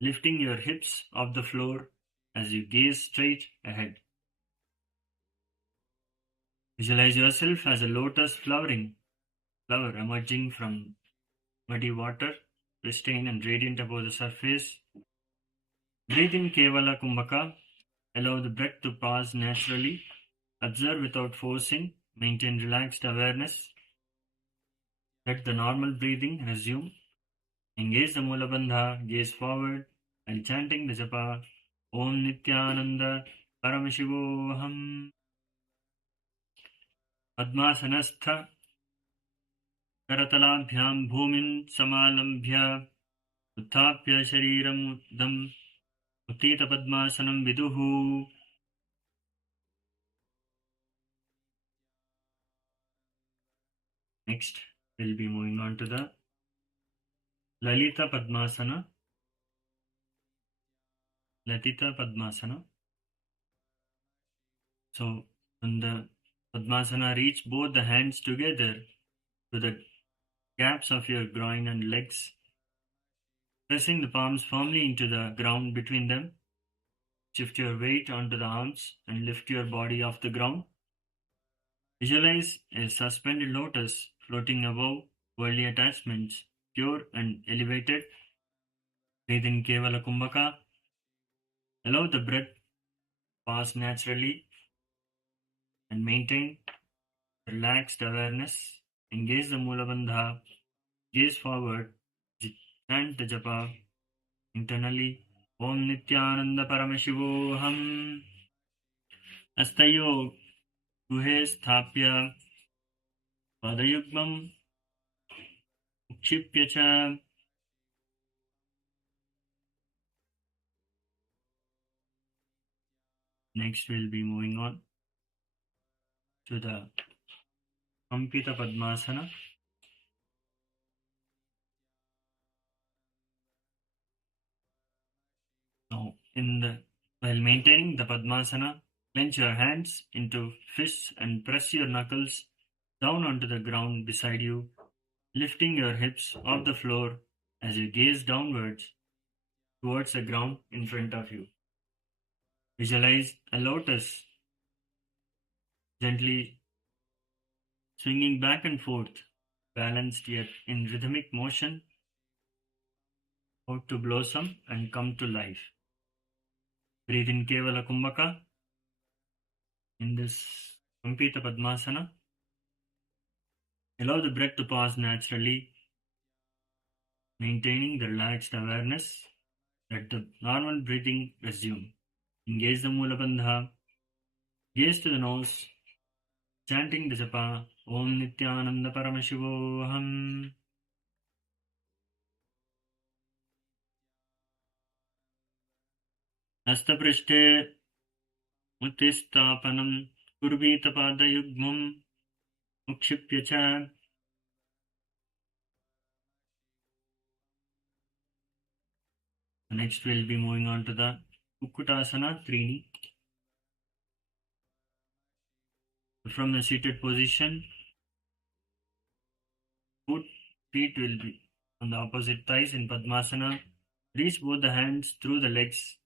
lifting your hips off the floor as you gaze straight ahead. Visualize yourself as a lotus flower emerging from muddy water, pristine and radiant above the surface. Breathe in Kevala Kumbhaka. Allow the breath to pass naturally. Observe without forcing. Maintain relaxed awareness. Let the normal breathing resume. Engage the Mula Bandha. Gaze forward while chanting the japa Om Nithyananda Paramashivoham. Padmasanastha Karatalabhyam Bhumin Samalambhya Uthapya Shariram Dam Uttita Padmasanam Viduhu. Next, we'll be moving on to the Lalita Padmasana. Latita Padmasana. So, on the Padmasana, reach both the hands together to the gaps of your groin and legs, pressing the palms firmly into the ground between them. Shift your weight onto the arms and lift your body off the ground. Visualize a suspended lotus floating above worldly attachments, pure and elevated. Breathe in Kevala Kumbhaka. Allow the breath pass naturally and maintain relaxed awareness. Engage the Mula Bandha. Gaze forward. Chant the japa internally. Om Nithyananda Paramashivoham. Astayo Guhe Sthapya Padayugmam Ukshipya cha. Next, we'll be moving on to the Kampita Padmasana. Now, while maintaining the Padmasana, clench your hands into fists and press your knuckles down onto the ground beside you, lifting your hips off the floor as you gaze downwards towards the ground in front of you. Visualize a lotus gently swinging back and forth, balanced yet in rhythmic motion, out to blossom and come to life. Breathe in Kevala Kumbhaka in this Kampita Padmasana. Allow the breath to pass naturally, maintaining the relaxed awareness. Let the normal breathing resume. Engage the Mula Bandha. Gaze to the nose. Chanting the japa. Om Nithyananda Paramashivoham. Hastaprishthe Uttistapanam Kurvitapadayugmam Ukshipya cha. Next we'll be moving on to the Kukkutasana Trini. From the seated position, feet will be on the opposite thighs in Padmasana. Reach both the hands through the legs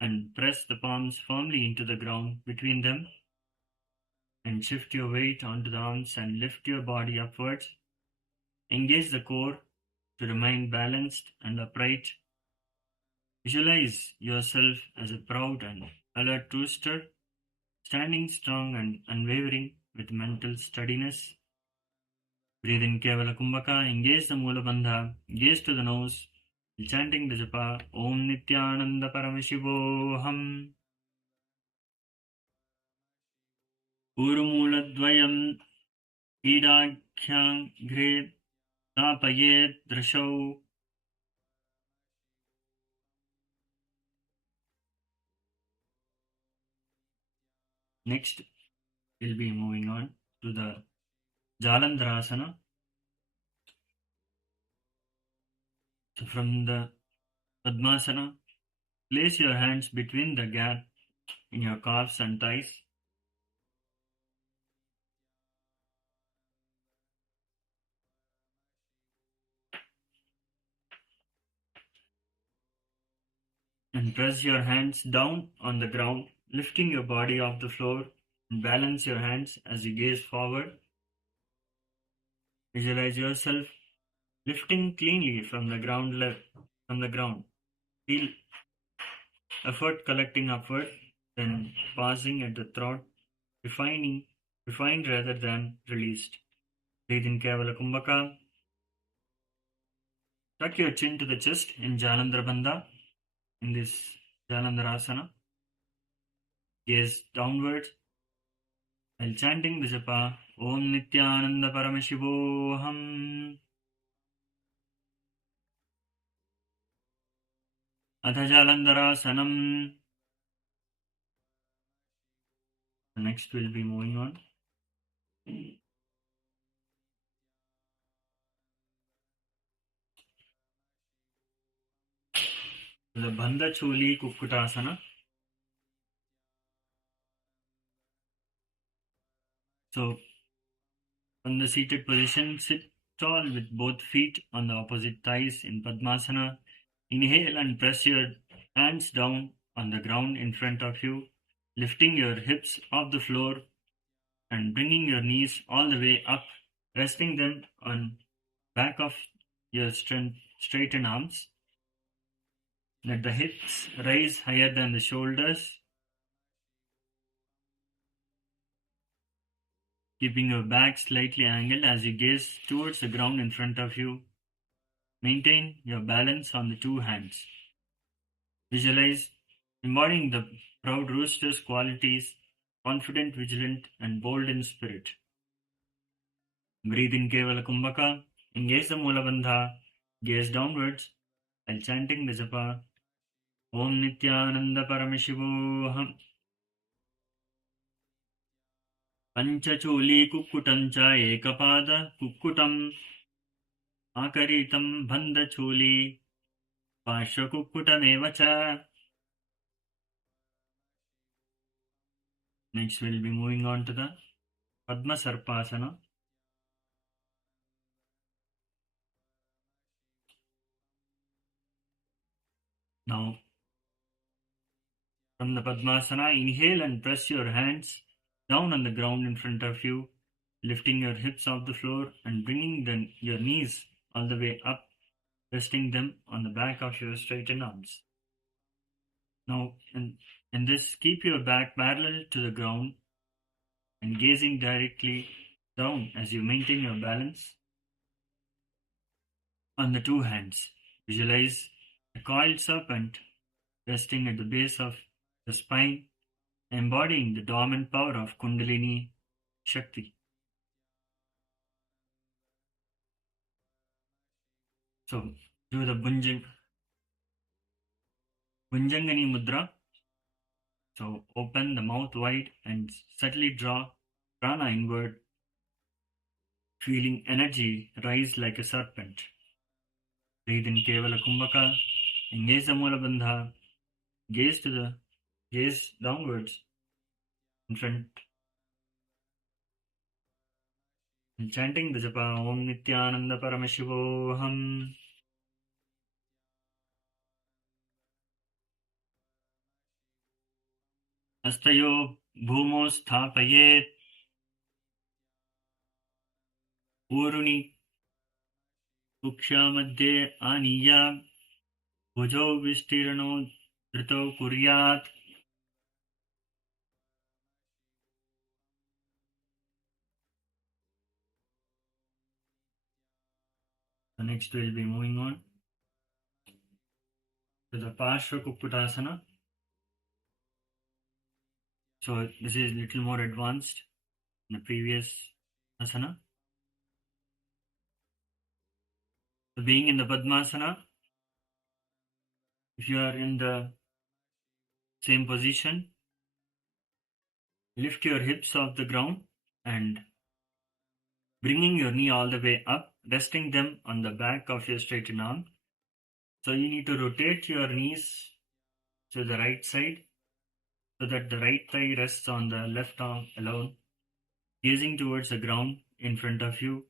and press the palms firmly into the ground between them, and shift your weight onto the arms and lift your body upwards. Engage the core to remain balanced and upright. Visualize yourself as a proud and alert rooster, standing strong and unwavering with mental steadiness. Breathe in Kevala Kumbhaka, engage the Mula Bandha, gaze to the nose, chanting the japa, Om Nithyananda Paramashivoham. Urumuladvayam Idakhyang Gre Tapayet Drashau. Next, we'll be moving on to the Jalandharasana. So from the Padmasana, place your hands between the gap in your calves and thighs. And press your hands down on the ground, lifting your body off the floor, and balance your hands as you gaze forward. Visualize yourself lifting cleanly from the ground. Feel effort collecting upward, then pausing at the throat, refined rather than released. Breathe in Kevala Kumbhaka. Tuck your chin to the chest in Jalandhara Bandha, in this Jalandharasana. Gaze downwards while chanting the japa, Om Nithyananda Paramashivoham. Atha Jalandharasanam. Next we'll be moving on. The Bandha Choli Kukkutasana. So, on the seated position, sit tall with both feet on the opposite thighs in Padmasana. Inhale and press your hands down on the ground in front of you, lifting your hips off the floor and bringing your knees all the way up, resting them on back of your straightened arms. Let the hips rise higher than the shoulders, keeping your back slightly angled as you gaze towards the ground in front of you. Maintain your balance on the two hands. Visualize embodying the proud rooster's qualities, confident, vigilant, and bold in spirit. Breathe in Kevala Kumbhaka, engage the Mula Bandha, gaze downwards while chanting the japa, Om Nithyananda Paramashivoham. Panchachuli Kukkutancha Ekapada Kukkutam Akaritam Bandhachuli Pashakukkutameva cha. Next we'll be moving on to the Padma Sarpasana. Now, from the Padmasana, inhale and press your hands down on the ground in front of you, lifting your hips off the floor and bringing your knees all the way up, resting them on the back of your straightened arms. Now, in this, keep your back parallel to the ground and gazing directly down as you maintain your balance on the two hands. Visualize a coiled serpent resting at the base of the spine, embodying the dormant power of Kundalini Shakti. So, do the Bhujangani Mudra. So, open the mouth wide and subtly draw prana inward, feeling energy rise like a serpent. Breathe in Kevala Kumbhaka, engage the Mula Bandha, gaze downwards in front. And chanting the japa Om Nithyananda Paramashivoham. Astayo bhumo sthapayet uruni kuksha madhye aniya bhujau vistirano dhrito kuryat. So next we'll be moving on to the Parshva Kukkutasana. So this is a little more advanced than the previous asana. So being in the Padmasana, if you are in the same position, lift your hips off the ground and bringing your knee all the way up, resting them on the back of your straightened arm. So you need to rotate your knees to the right side so that the right thigh rests on the left arm alone, gazing towards the ground in front of you,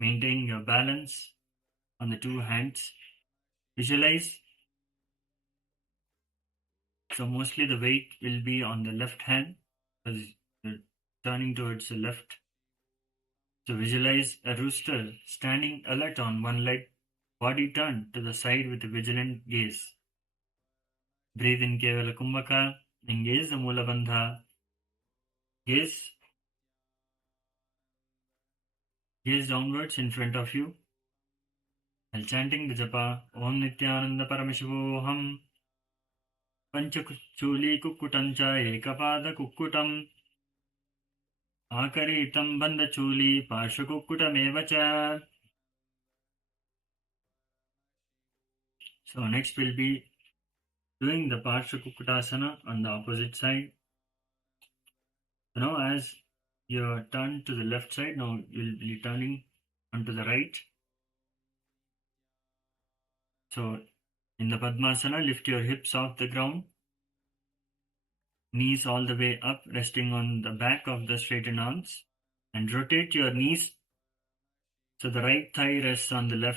maintaining your balance on the two hands. Visualize. So mostly the weight will be on the left hand because you're turning towards the left. So visualize a rooster standing alert on one leg, body turned to the side with a vigilant gaze. Breathe in Kevala Kumbhaka, engage the Mula Bandha, gaze downwards in front of you, while chanting the japa Om Nithyananda Paramashivoham. Panchachuli kukkutancha ekapada kukkutam akaritam bandachuli parshakukkutam. So next we'll be doing the Parshakukkutasana on the opposite side. So now as you turn to the left side, now you'll be turning onto the right. So in the Padmasana, lift your hips off the ground, knees all the way up, resting on the back of the straightened arms, and rotate your knees so the right thigh rests on the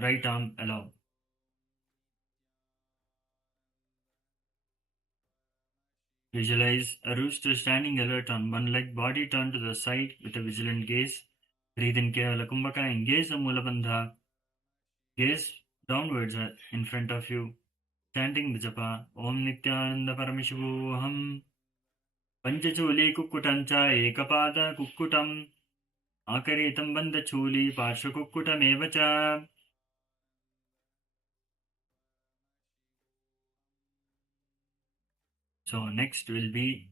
right arm alone. Visualize a rooster standing alert on one leg, body turned to the side with a vigilant gaze. Breathe in Kevala Kumbhaka, engage the Mula Bandha, gaze downwards in front of you, chanting the japa Om Nithyananda Paramashivoham. Panchachuli kukkutancha ekapada kukkutam akaritam bandachuli parshakukkutam. So next we'll be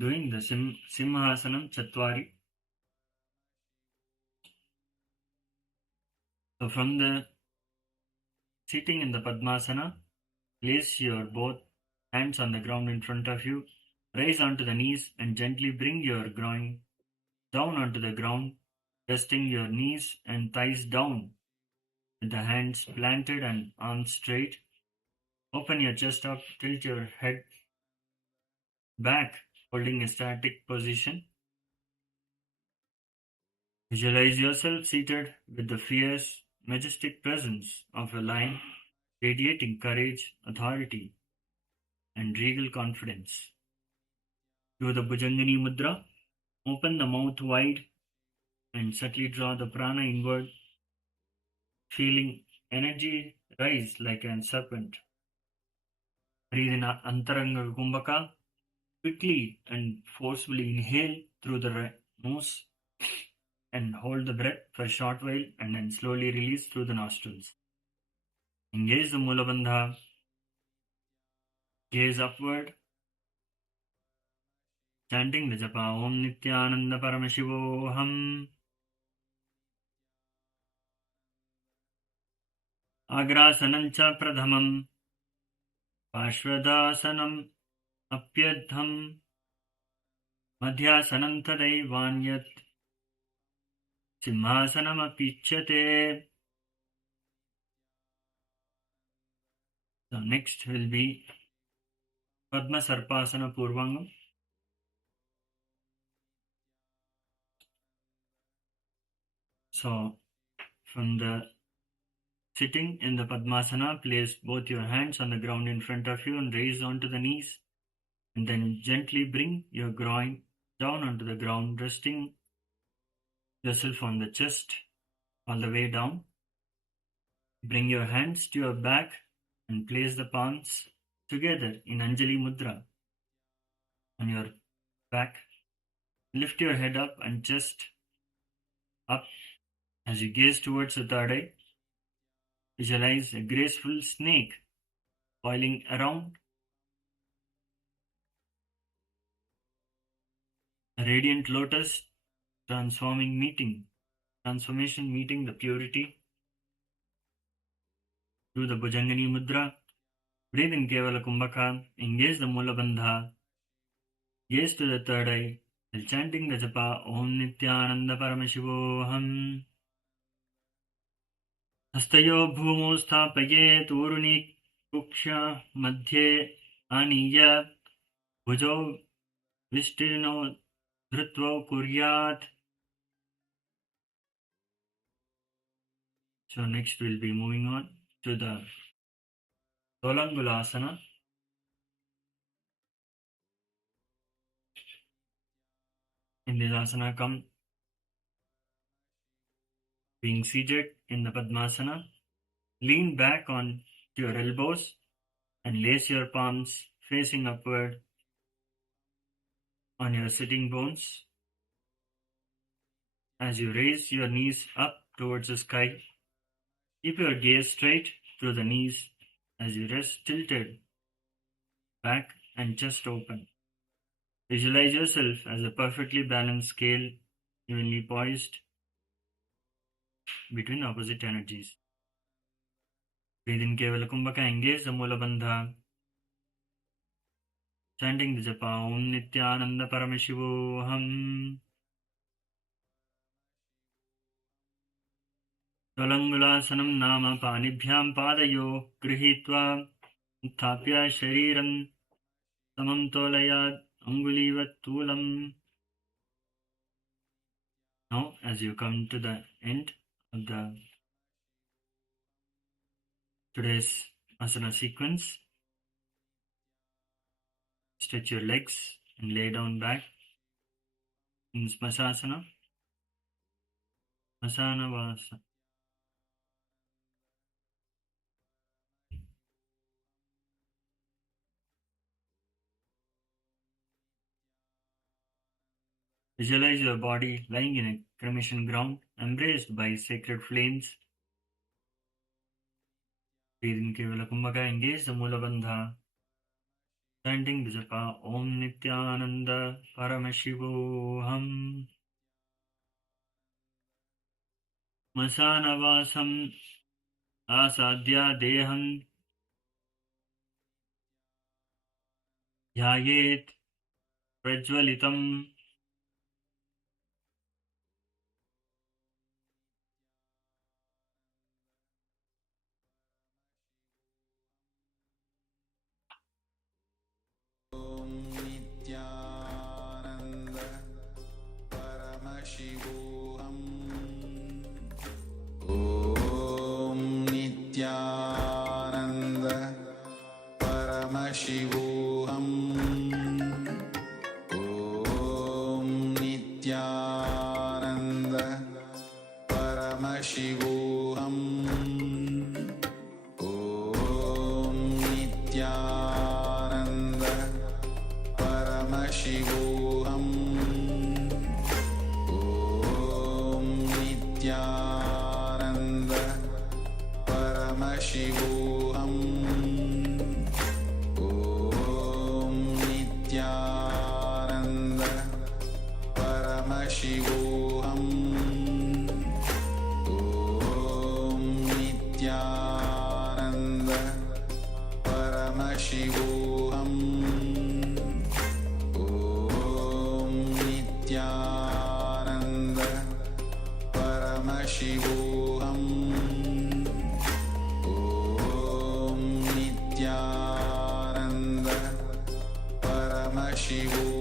doing the Simhasanam Chatwari. So from the sitting in the Padmasana, place your both hands on the ground in front of you, rise onto the knees and gently bring your groin down onto the ground, resting your knees and thighs down with the hands planted and arms straight. Open your chest up, tilt your head back, holding a static position. Visualize yourself seated with the fierce, majestic presence of a lion, radiating courage, authority, and regal confidence. Do the Bhujangani Mudra. Open the mouth wide and subtly draw the prana inward, feeling energy rise like a serpent. Breathe in Antaranga Kumbhaka. Quickly and forcefully inhale through the nose and hold the breath for a short while and then slowly release through the nostrils. Engage the Mula Bandha. Gaze upward. Chanting the japa Om Nithyananda Paramashivoham. Agrasanam cha pradhamam. Pashvadasanam apyadham. Madhyasanam tadaivanyat. Simhasanam apichyate. So next will be Padma Sarpasana Purvangam. So from the sitting in the Padmasana, place both your hands on the ground in front of you and raise onto the knees, and then gently bring your groin down onto the ground, resting yourself on the chest all the way down. Bring your hands to your back and place the palms together in Anjali Mudra on your back. Lift your head up and chest up as you gaze towards the third eye. Visualize a graceful snake coiling around, a radiant lotus transformation meeting the purity. Do the Bhujangani Mudra. Breathe in Kevala Kumbhaka. Engage the Mula Bandha. Gaze to the third eye while chanting the japa Om Nithyananda Paramashivoham. Hastayo bhumo sthapaye turuni kuksha madhye aniya bhujo vistirno dhrutva kuryat. So next we'll be moving on to the Tolangulasana. In this asana, come being seated in the Padmasana. Lean back on your elbows and place your palms facing upward on your sitting bones. As you raise your knees up towards the sky, keep your gaze straight through the knees as you rest tilted back and chest open. Visualize yourself as a perfectly balanced scale, evenly poised between opposite energies. Breathe in Kevala Kumbhaka, engage the Mula Bandha. Chanting the japa Om Nithyananda Paramashivoham. Tolangulasanam nama panibhyam padayo grihitva uthapya shariram samam tolayad angulivat tulam. Now, as you come to the end of the today's asana sequence, stretch your legs and lay down back in Smashasana, Asana Vasa. Visualize your body lying in a cremation ground, embraced by sacred flames. Breathe in Kevala Kumbhaka, engage the Mula Bandha. Chanting the japa Om Nithyananda Paramashivoham. Masana Vasam Asadya Deham Yayet Prajvalitam. Om Nithyananda Paramashivoham. Om Nithyananda Paramashivoham. Om Nithyananda Paramashivoham. Om Nithyananda Paramashivam. Om Nithyananda Paramashivam. Om Nithyananda Paramashivam. Om Nithyananda Paramashivam. Om Nithyananda Paramashivam.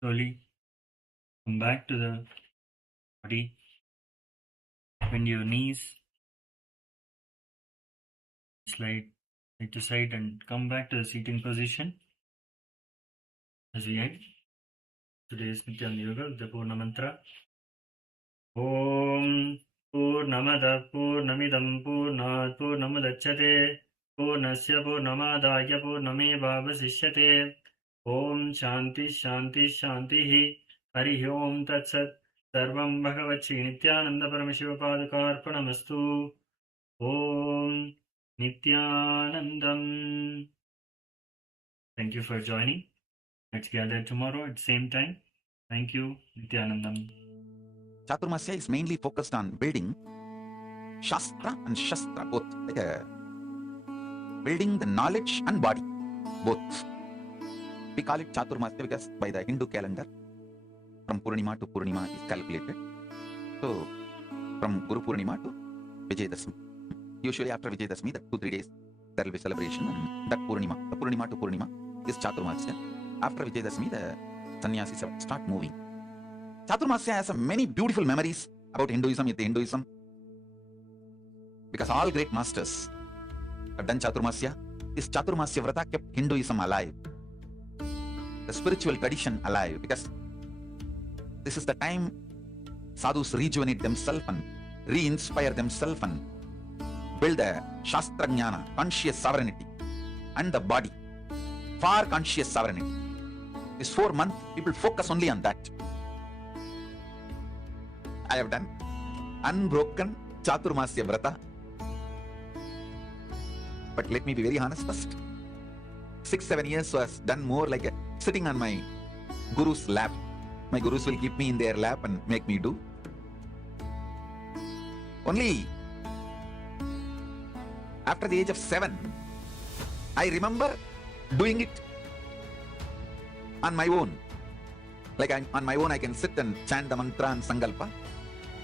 Slowly come back to the body. Bend your knees, slide side to side, and come back to the seating position as we end today's Nithyananda Yoga with the Purna Mantra. Om Purnamada Purnamidam Purnat Purnamudachyate Purnasya Purnamadaya Purnamevavasishyate. Om Shanti Shanti Shanti Hari Om Tat Sat. Sarvam Bhagavati Nithyananda Paramashivapadukarpanamastu. Om Nithyanandam. Thank you for joining. Let's gather tomorrow at the same time. Thank you, Nithyanandam. Chaturmasya is mainly focused on building Shastra and Shastra, both. Building the knowledge and body, both. We call it Chaturmasya because by the Hindu calendar, from Purnima to Purnima is calculated. So, from Guru Purnima to Vijayadashmi. Usually after Vijayadashmi, that 2-3 days, there will be celebration. And that Purnima, the Purnima to Purnima is Chaturmasya. After Vijayadashmi, the sannyasis start moving. Chaturmasya has many beautiful memories about Hinduism, Hinduism. Because all great masters have done Chaturmasya. This Chaturmasya Vrata kept Hinduism alive. The spiritual tradition alive. Because this is the time sadhus rejuvenate themselves and re-inspire themselves and build a Shastra Jnana, conscious sovereignty, and the body for conscious sovereignty. This 4 months, people focus only on that. I have done unbroken Chaturmasya Vrata. But let me be very honest first. 6-7 years was done more like sitting on my guru's lap. My gurus will keep me in their lap and make me do. Only after the age of 7, I remember doing it on my own. Like on my own, I can sit and chant the mantra and sankalpa.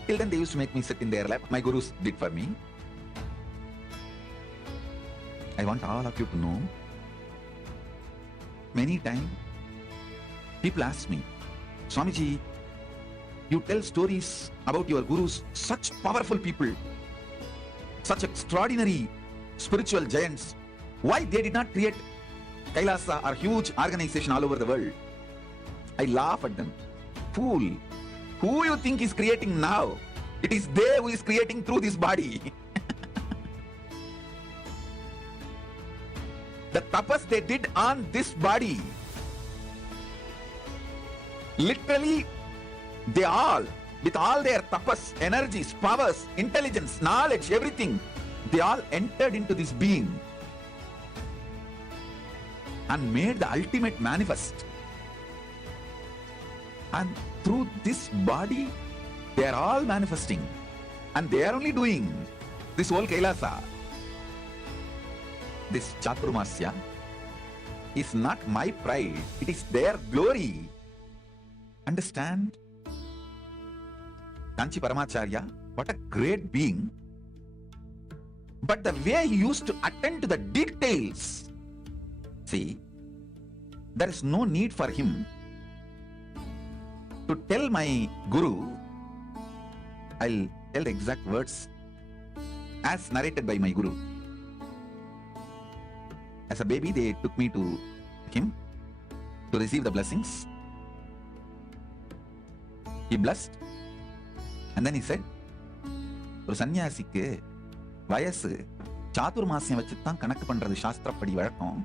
Till then, they used to make me sit in their lap. My gurus did for me. I want all of you to know, many times, people ask me, Swamiji, you tell stories about your gurus, such powerful people, such extraordinary spiritual giants. Why they did not create Kailasa or huge organization all over the world? I laugh at them. Fool. Who you think is creating now? It is they who is creating through this body. The tapas they did on this body, literally, they all, with all their tapas, energies, powers, intelligence, knowledge, everything, they all entered into this being and made the ultimate manifest. And through this body, they are all manifesting. And they are only doing this whole Kailasa. This Chaturmasya is not my pride, it is their glory. Understand? Kanchi Paramacharya, what a great being. But the way he used to attend to the details, see, there is no need for him to tell my guru. I'll tell the exact words as narrated by my guru. As a baby, they took me to him to receive the blessings. He blessed, and then he said, ஒரு சன்னியாசிக்கு வயசு சாதுர்மாசியம் வச்சு தான் கணக்கு பண்றது சாஸ்திரப்படி வழக்கம்.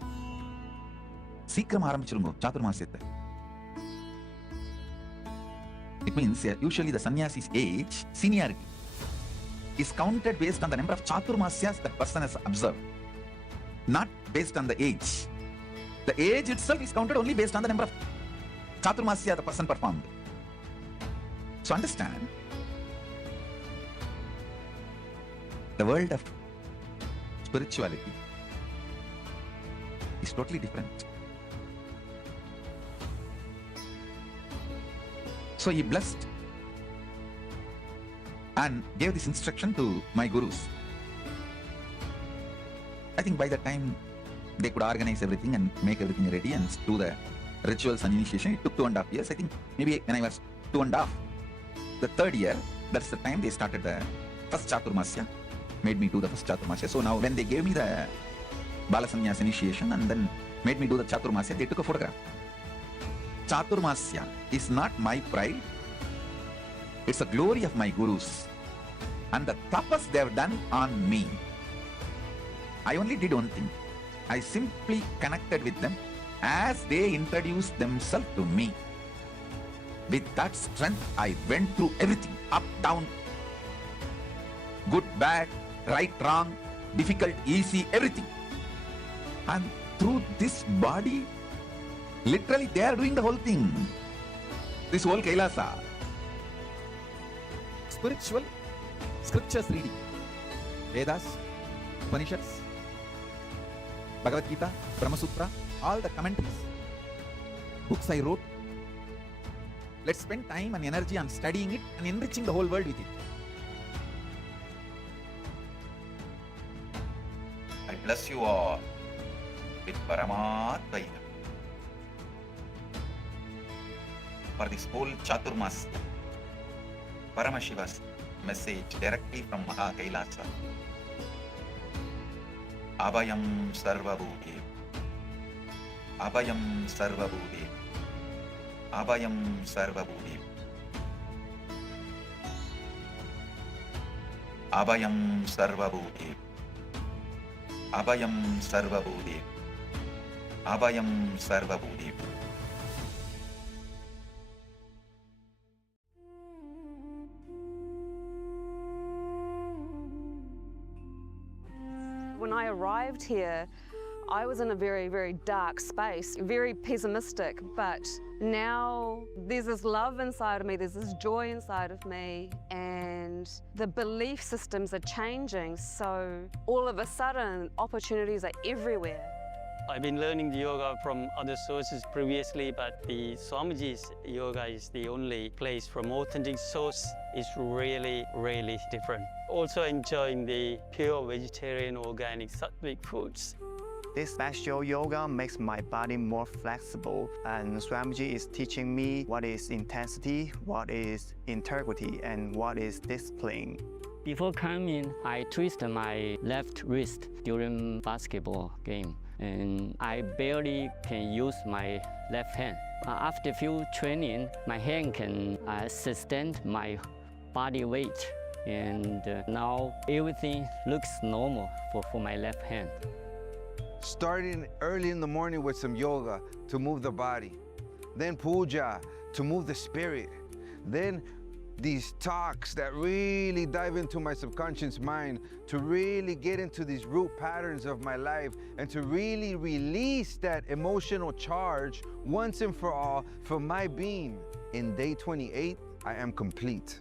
சீக்கிரம் ஆரம்பிச்சிருங்க சாதுர்மாசியத்தை. It means usually the sannyasi's age, seniority, is counted based on the number of chaturmasyas that person has observed, not based on the age. The age itself is counted only based on the number of chaturmasya the person performed. So understand, the world of spirituality is totally different. So he blessed and gave this instruction to my gurus. I think by the time they could organize everything and make everything ready and do the rituals and initiation, it took 2.5 years. I think maybe when I was 2.5, the third year, that's the time they started the first Chaturmasya, made me do the first Chaturmasya. So now when they gave me the Balasanyas initiation and then made me do the Chaturmasya, they took a photograph. Chaturmasya is not my pride. It's a glory of my gurus and the tapas they have done on me. I only did one thing. I simply connected with them as they introduced themselves to me. With that strength, I went through everything, up, down, good, bad, right, wrong, difficult, easy, everything. And through this body, literally they are doing the whole thing. This whole Kailasa. Spiritual scriptures reading. Vedas, Upanishads, Bhagavad Gita, Brahma Sutra, all the commentaries, books I wrote. Let's spend time and energy on studying it and enriching the whole world with it. I bless you all with Paramashivam for this whole Chaturmasya. Paramashiva's message directly from Mahakailasa. Abhayam sarvabhuti. Abhayam sarvabhuti. Abhayam sarvabhuti. Abhayam sarvabhuti. Abhayam sarvabhuti. Abhayam sarvabhuti. When I arrived here, I was in a very, very dark space, very pessimistic, but now there's this love inside of me, there's this joy inside of me, and the belief systems are changing, so all of a sudden opportunities are everywhere. I've been learning the yoga from other sources previously, but the Swamiji's yoga is the only place from authentic source. Is really, really different. Also enjoying the pure vegetarian, organic, sattvic foods. This special yoga makes my body more flexible, and Swamiji is teaching me what is intensity, what is integrity, and what is discipline. Before coming, I twisted my left wrist during basketball game, and I barely can use my left hand. After few training, my hand can sustain my body weight, and now everything looks normal for my left hand. Starting early in the morning with some yoga to move the body, then puja to move the spirit, then these talks that really dive into my subconscious mind to really get into these root patterns of my life and to really release that emotional charge once and for all for my being. In day 28, I am complete.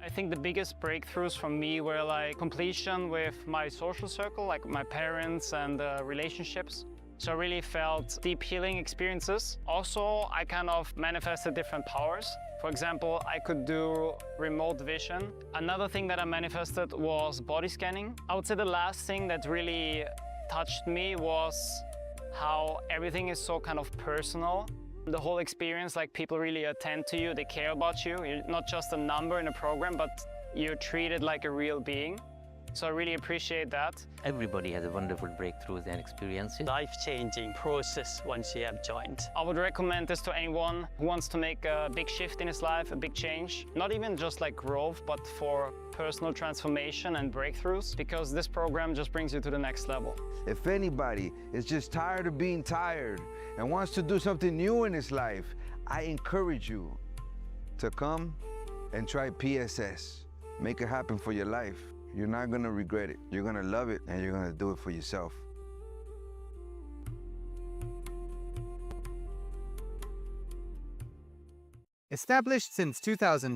I think the biggest breakthroughs for me were like completion with my social circle, like my parents and relationships. So I really felt deep healing experiences. Also, I kind of manifested different powers. For example, I could do remote vision. Another thing that I manifested was body scanning. I would say the last thing that really touched me was how everything is so kind of personal. The whole experience, like people really attend to you, they care about you. You're not just a number in a program, but you're treated like a real being. So I really appreciate that. Everybody has a wonderful breakthroughs and experiences. Life-changing process once you have joined. I would recommend this to anyone who wants to make a big shift in his life, a big change. Not even just like growth, but for personal transformation and breakthroughs, because this program just brings you to the next level. If anybody is just tired of being tired and wants to do something new in his life, I encourage you to come and try PSS. Make it happen for your life. You're not gonna regret it. You're gonna love it, and you're gonna do it for yourself. Established since 2000.